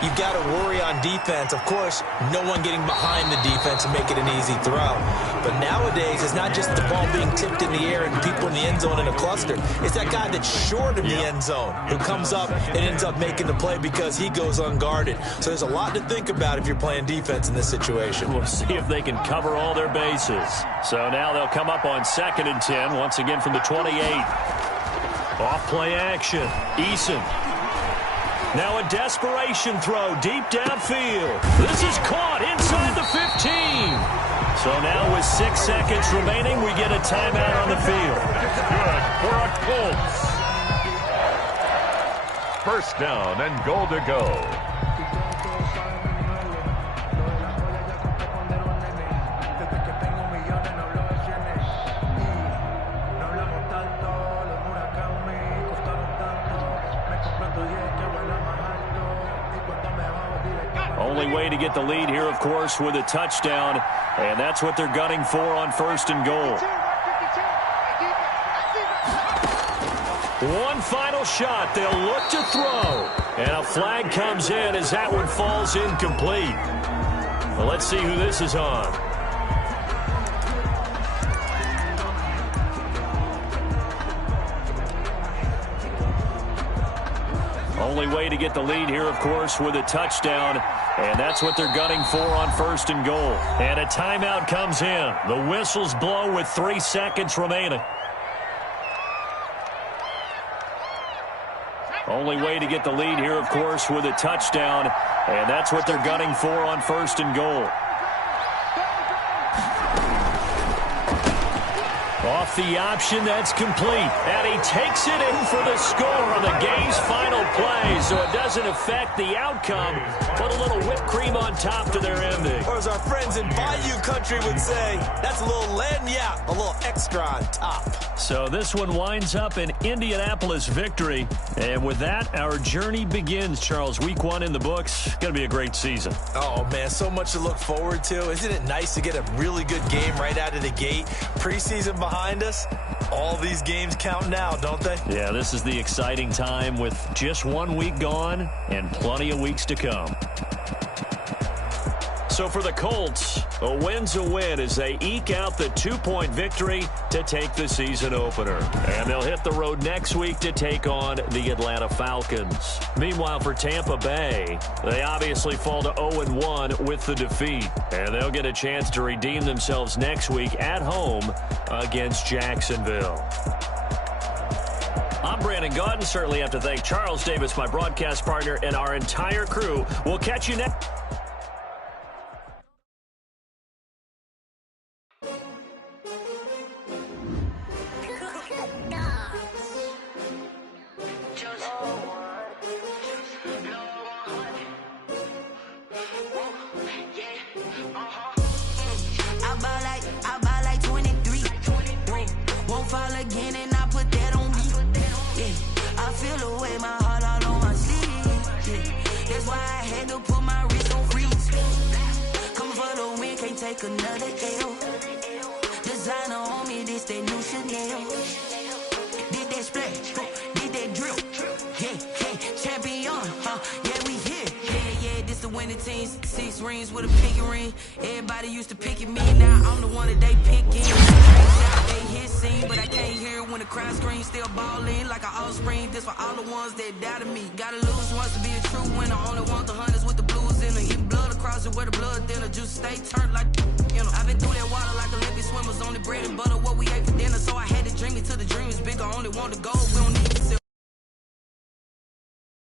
you've got to worry on defense. Of course, no one getting behind the defense and make it an easy throw. But nowadays, it's not just the ball being tipped in the air and people in the end zone in a cluster. It's that guy that's short of the end zone who comes up and ends up making the play because he goes unguarded. So there's a lot to think about if you're playing defense in this situation. We'll see if they can cover all their bases. So now they'll come up on 2nd and 10, once again from the 28. Off play action. Eason. Now a desperation throw deep downfield. This is caught inside the 15. So now with 6 seconds remaining, we get a timeout on the field. Good for a Colts. 1st down and goal to go. Only way to get the lead here, of course, with a touchdown, and that's what they're gunning for on 1st and goal. One final shot. They'll look to throw, and a flag comes in as that one falls incomplete. Well, let's see who this is on. Only way to get the lead here, of course, with a touchdown, and that's what they're gunning for on 1st and goal. And a timeout comes in. The whistles blow with 3 seconds remaining. Only way to get the lead here, of course, with a touchdown, and that's what they're gunning for on 1st and goal. Off the option, that's complete. And he takes it in for the score on the game's final play, so it doesn't affect the outcome. Put a little whipped cream on top to their ending. Or as our friends in Bayou Country would say, that's a little lagniappe, a little extra on top. So this one winds up an Indianapolis victory. And with that, our journey begins, Charles. Week 1 in the books. Going to be a great season. Oh, man, so much to look forward to. Isn't it nice to get a really good game right out of the gate? Preseason behind us. All these games count now, don't they? Yeah, this is the exciting time with just 1 week gone and plenty of weeks to come. So for the Colts, a win's a win as they eke out the 2-point victory to take the season opener. And they'll hit the road next week to take on the Atlanta Falcons. Meanwhile, for Tampa Bay, they obviously fall to 0-1 with the defeat. And they'll get a chance to redeem themselves next week at home against Jacksonville. I'm Brandon Gaudin. Certainly have to thank Charles Davis, my broadcast partner, and our entire crew. We'll catch you next. I ball like 23. Won't fall again and I put take another L. Designer on me, this that new Chanel. Did that splash, did that drill. Yeah, champion, yeah, we here. Yeah, this the winning teams. 6 rings with a pinky ring. Everybody used to pick at me, now I'm the one that they picking. They hit scene, but I can't hear when the crowd screams. Still ballin' like an offspring. This for all the ones that doubted me. Gotta lose once to be a true winner. Only want the hunters with the blues in the eating blood across it where the blood thinner. Juice stay turned like, you know. I've been through that water like Olympic swimmers. Only bread and butter what we ate for dinner. So I had to dream it till the dream is bigger. Only want to go. We don't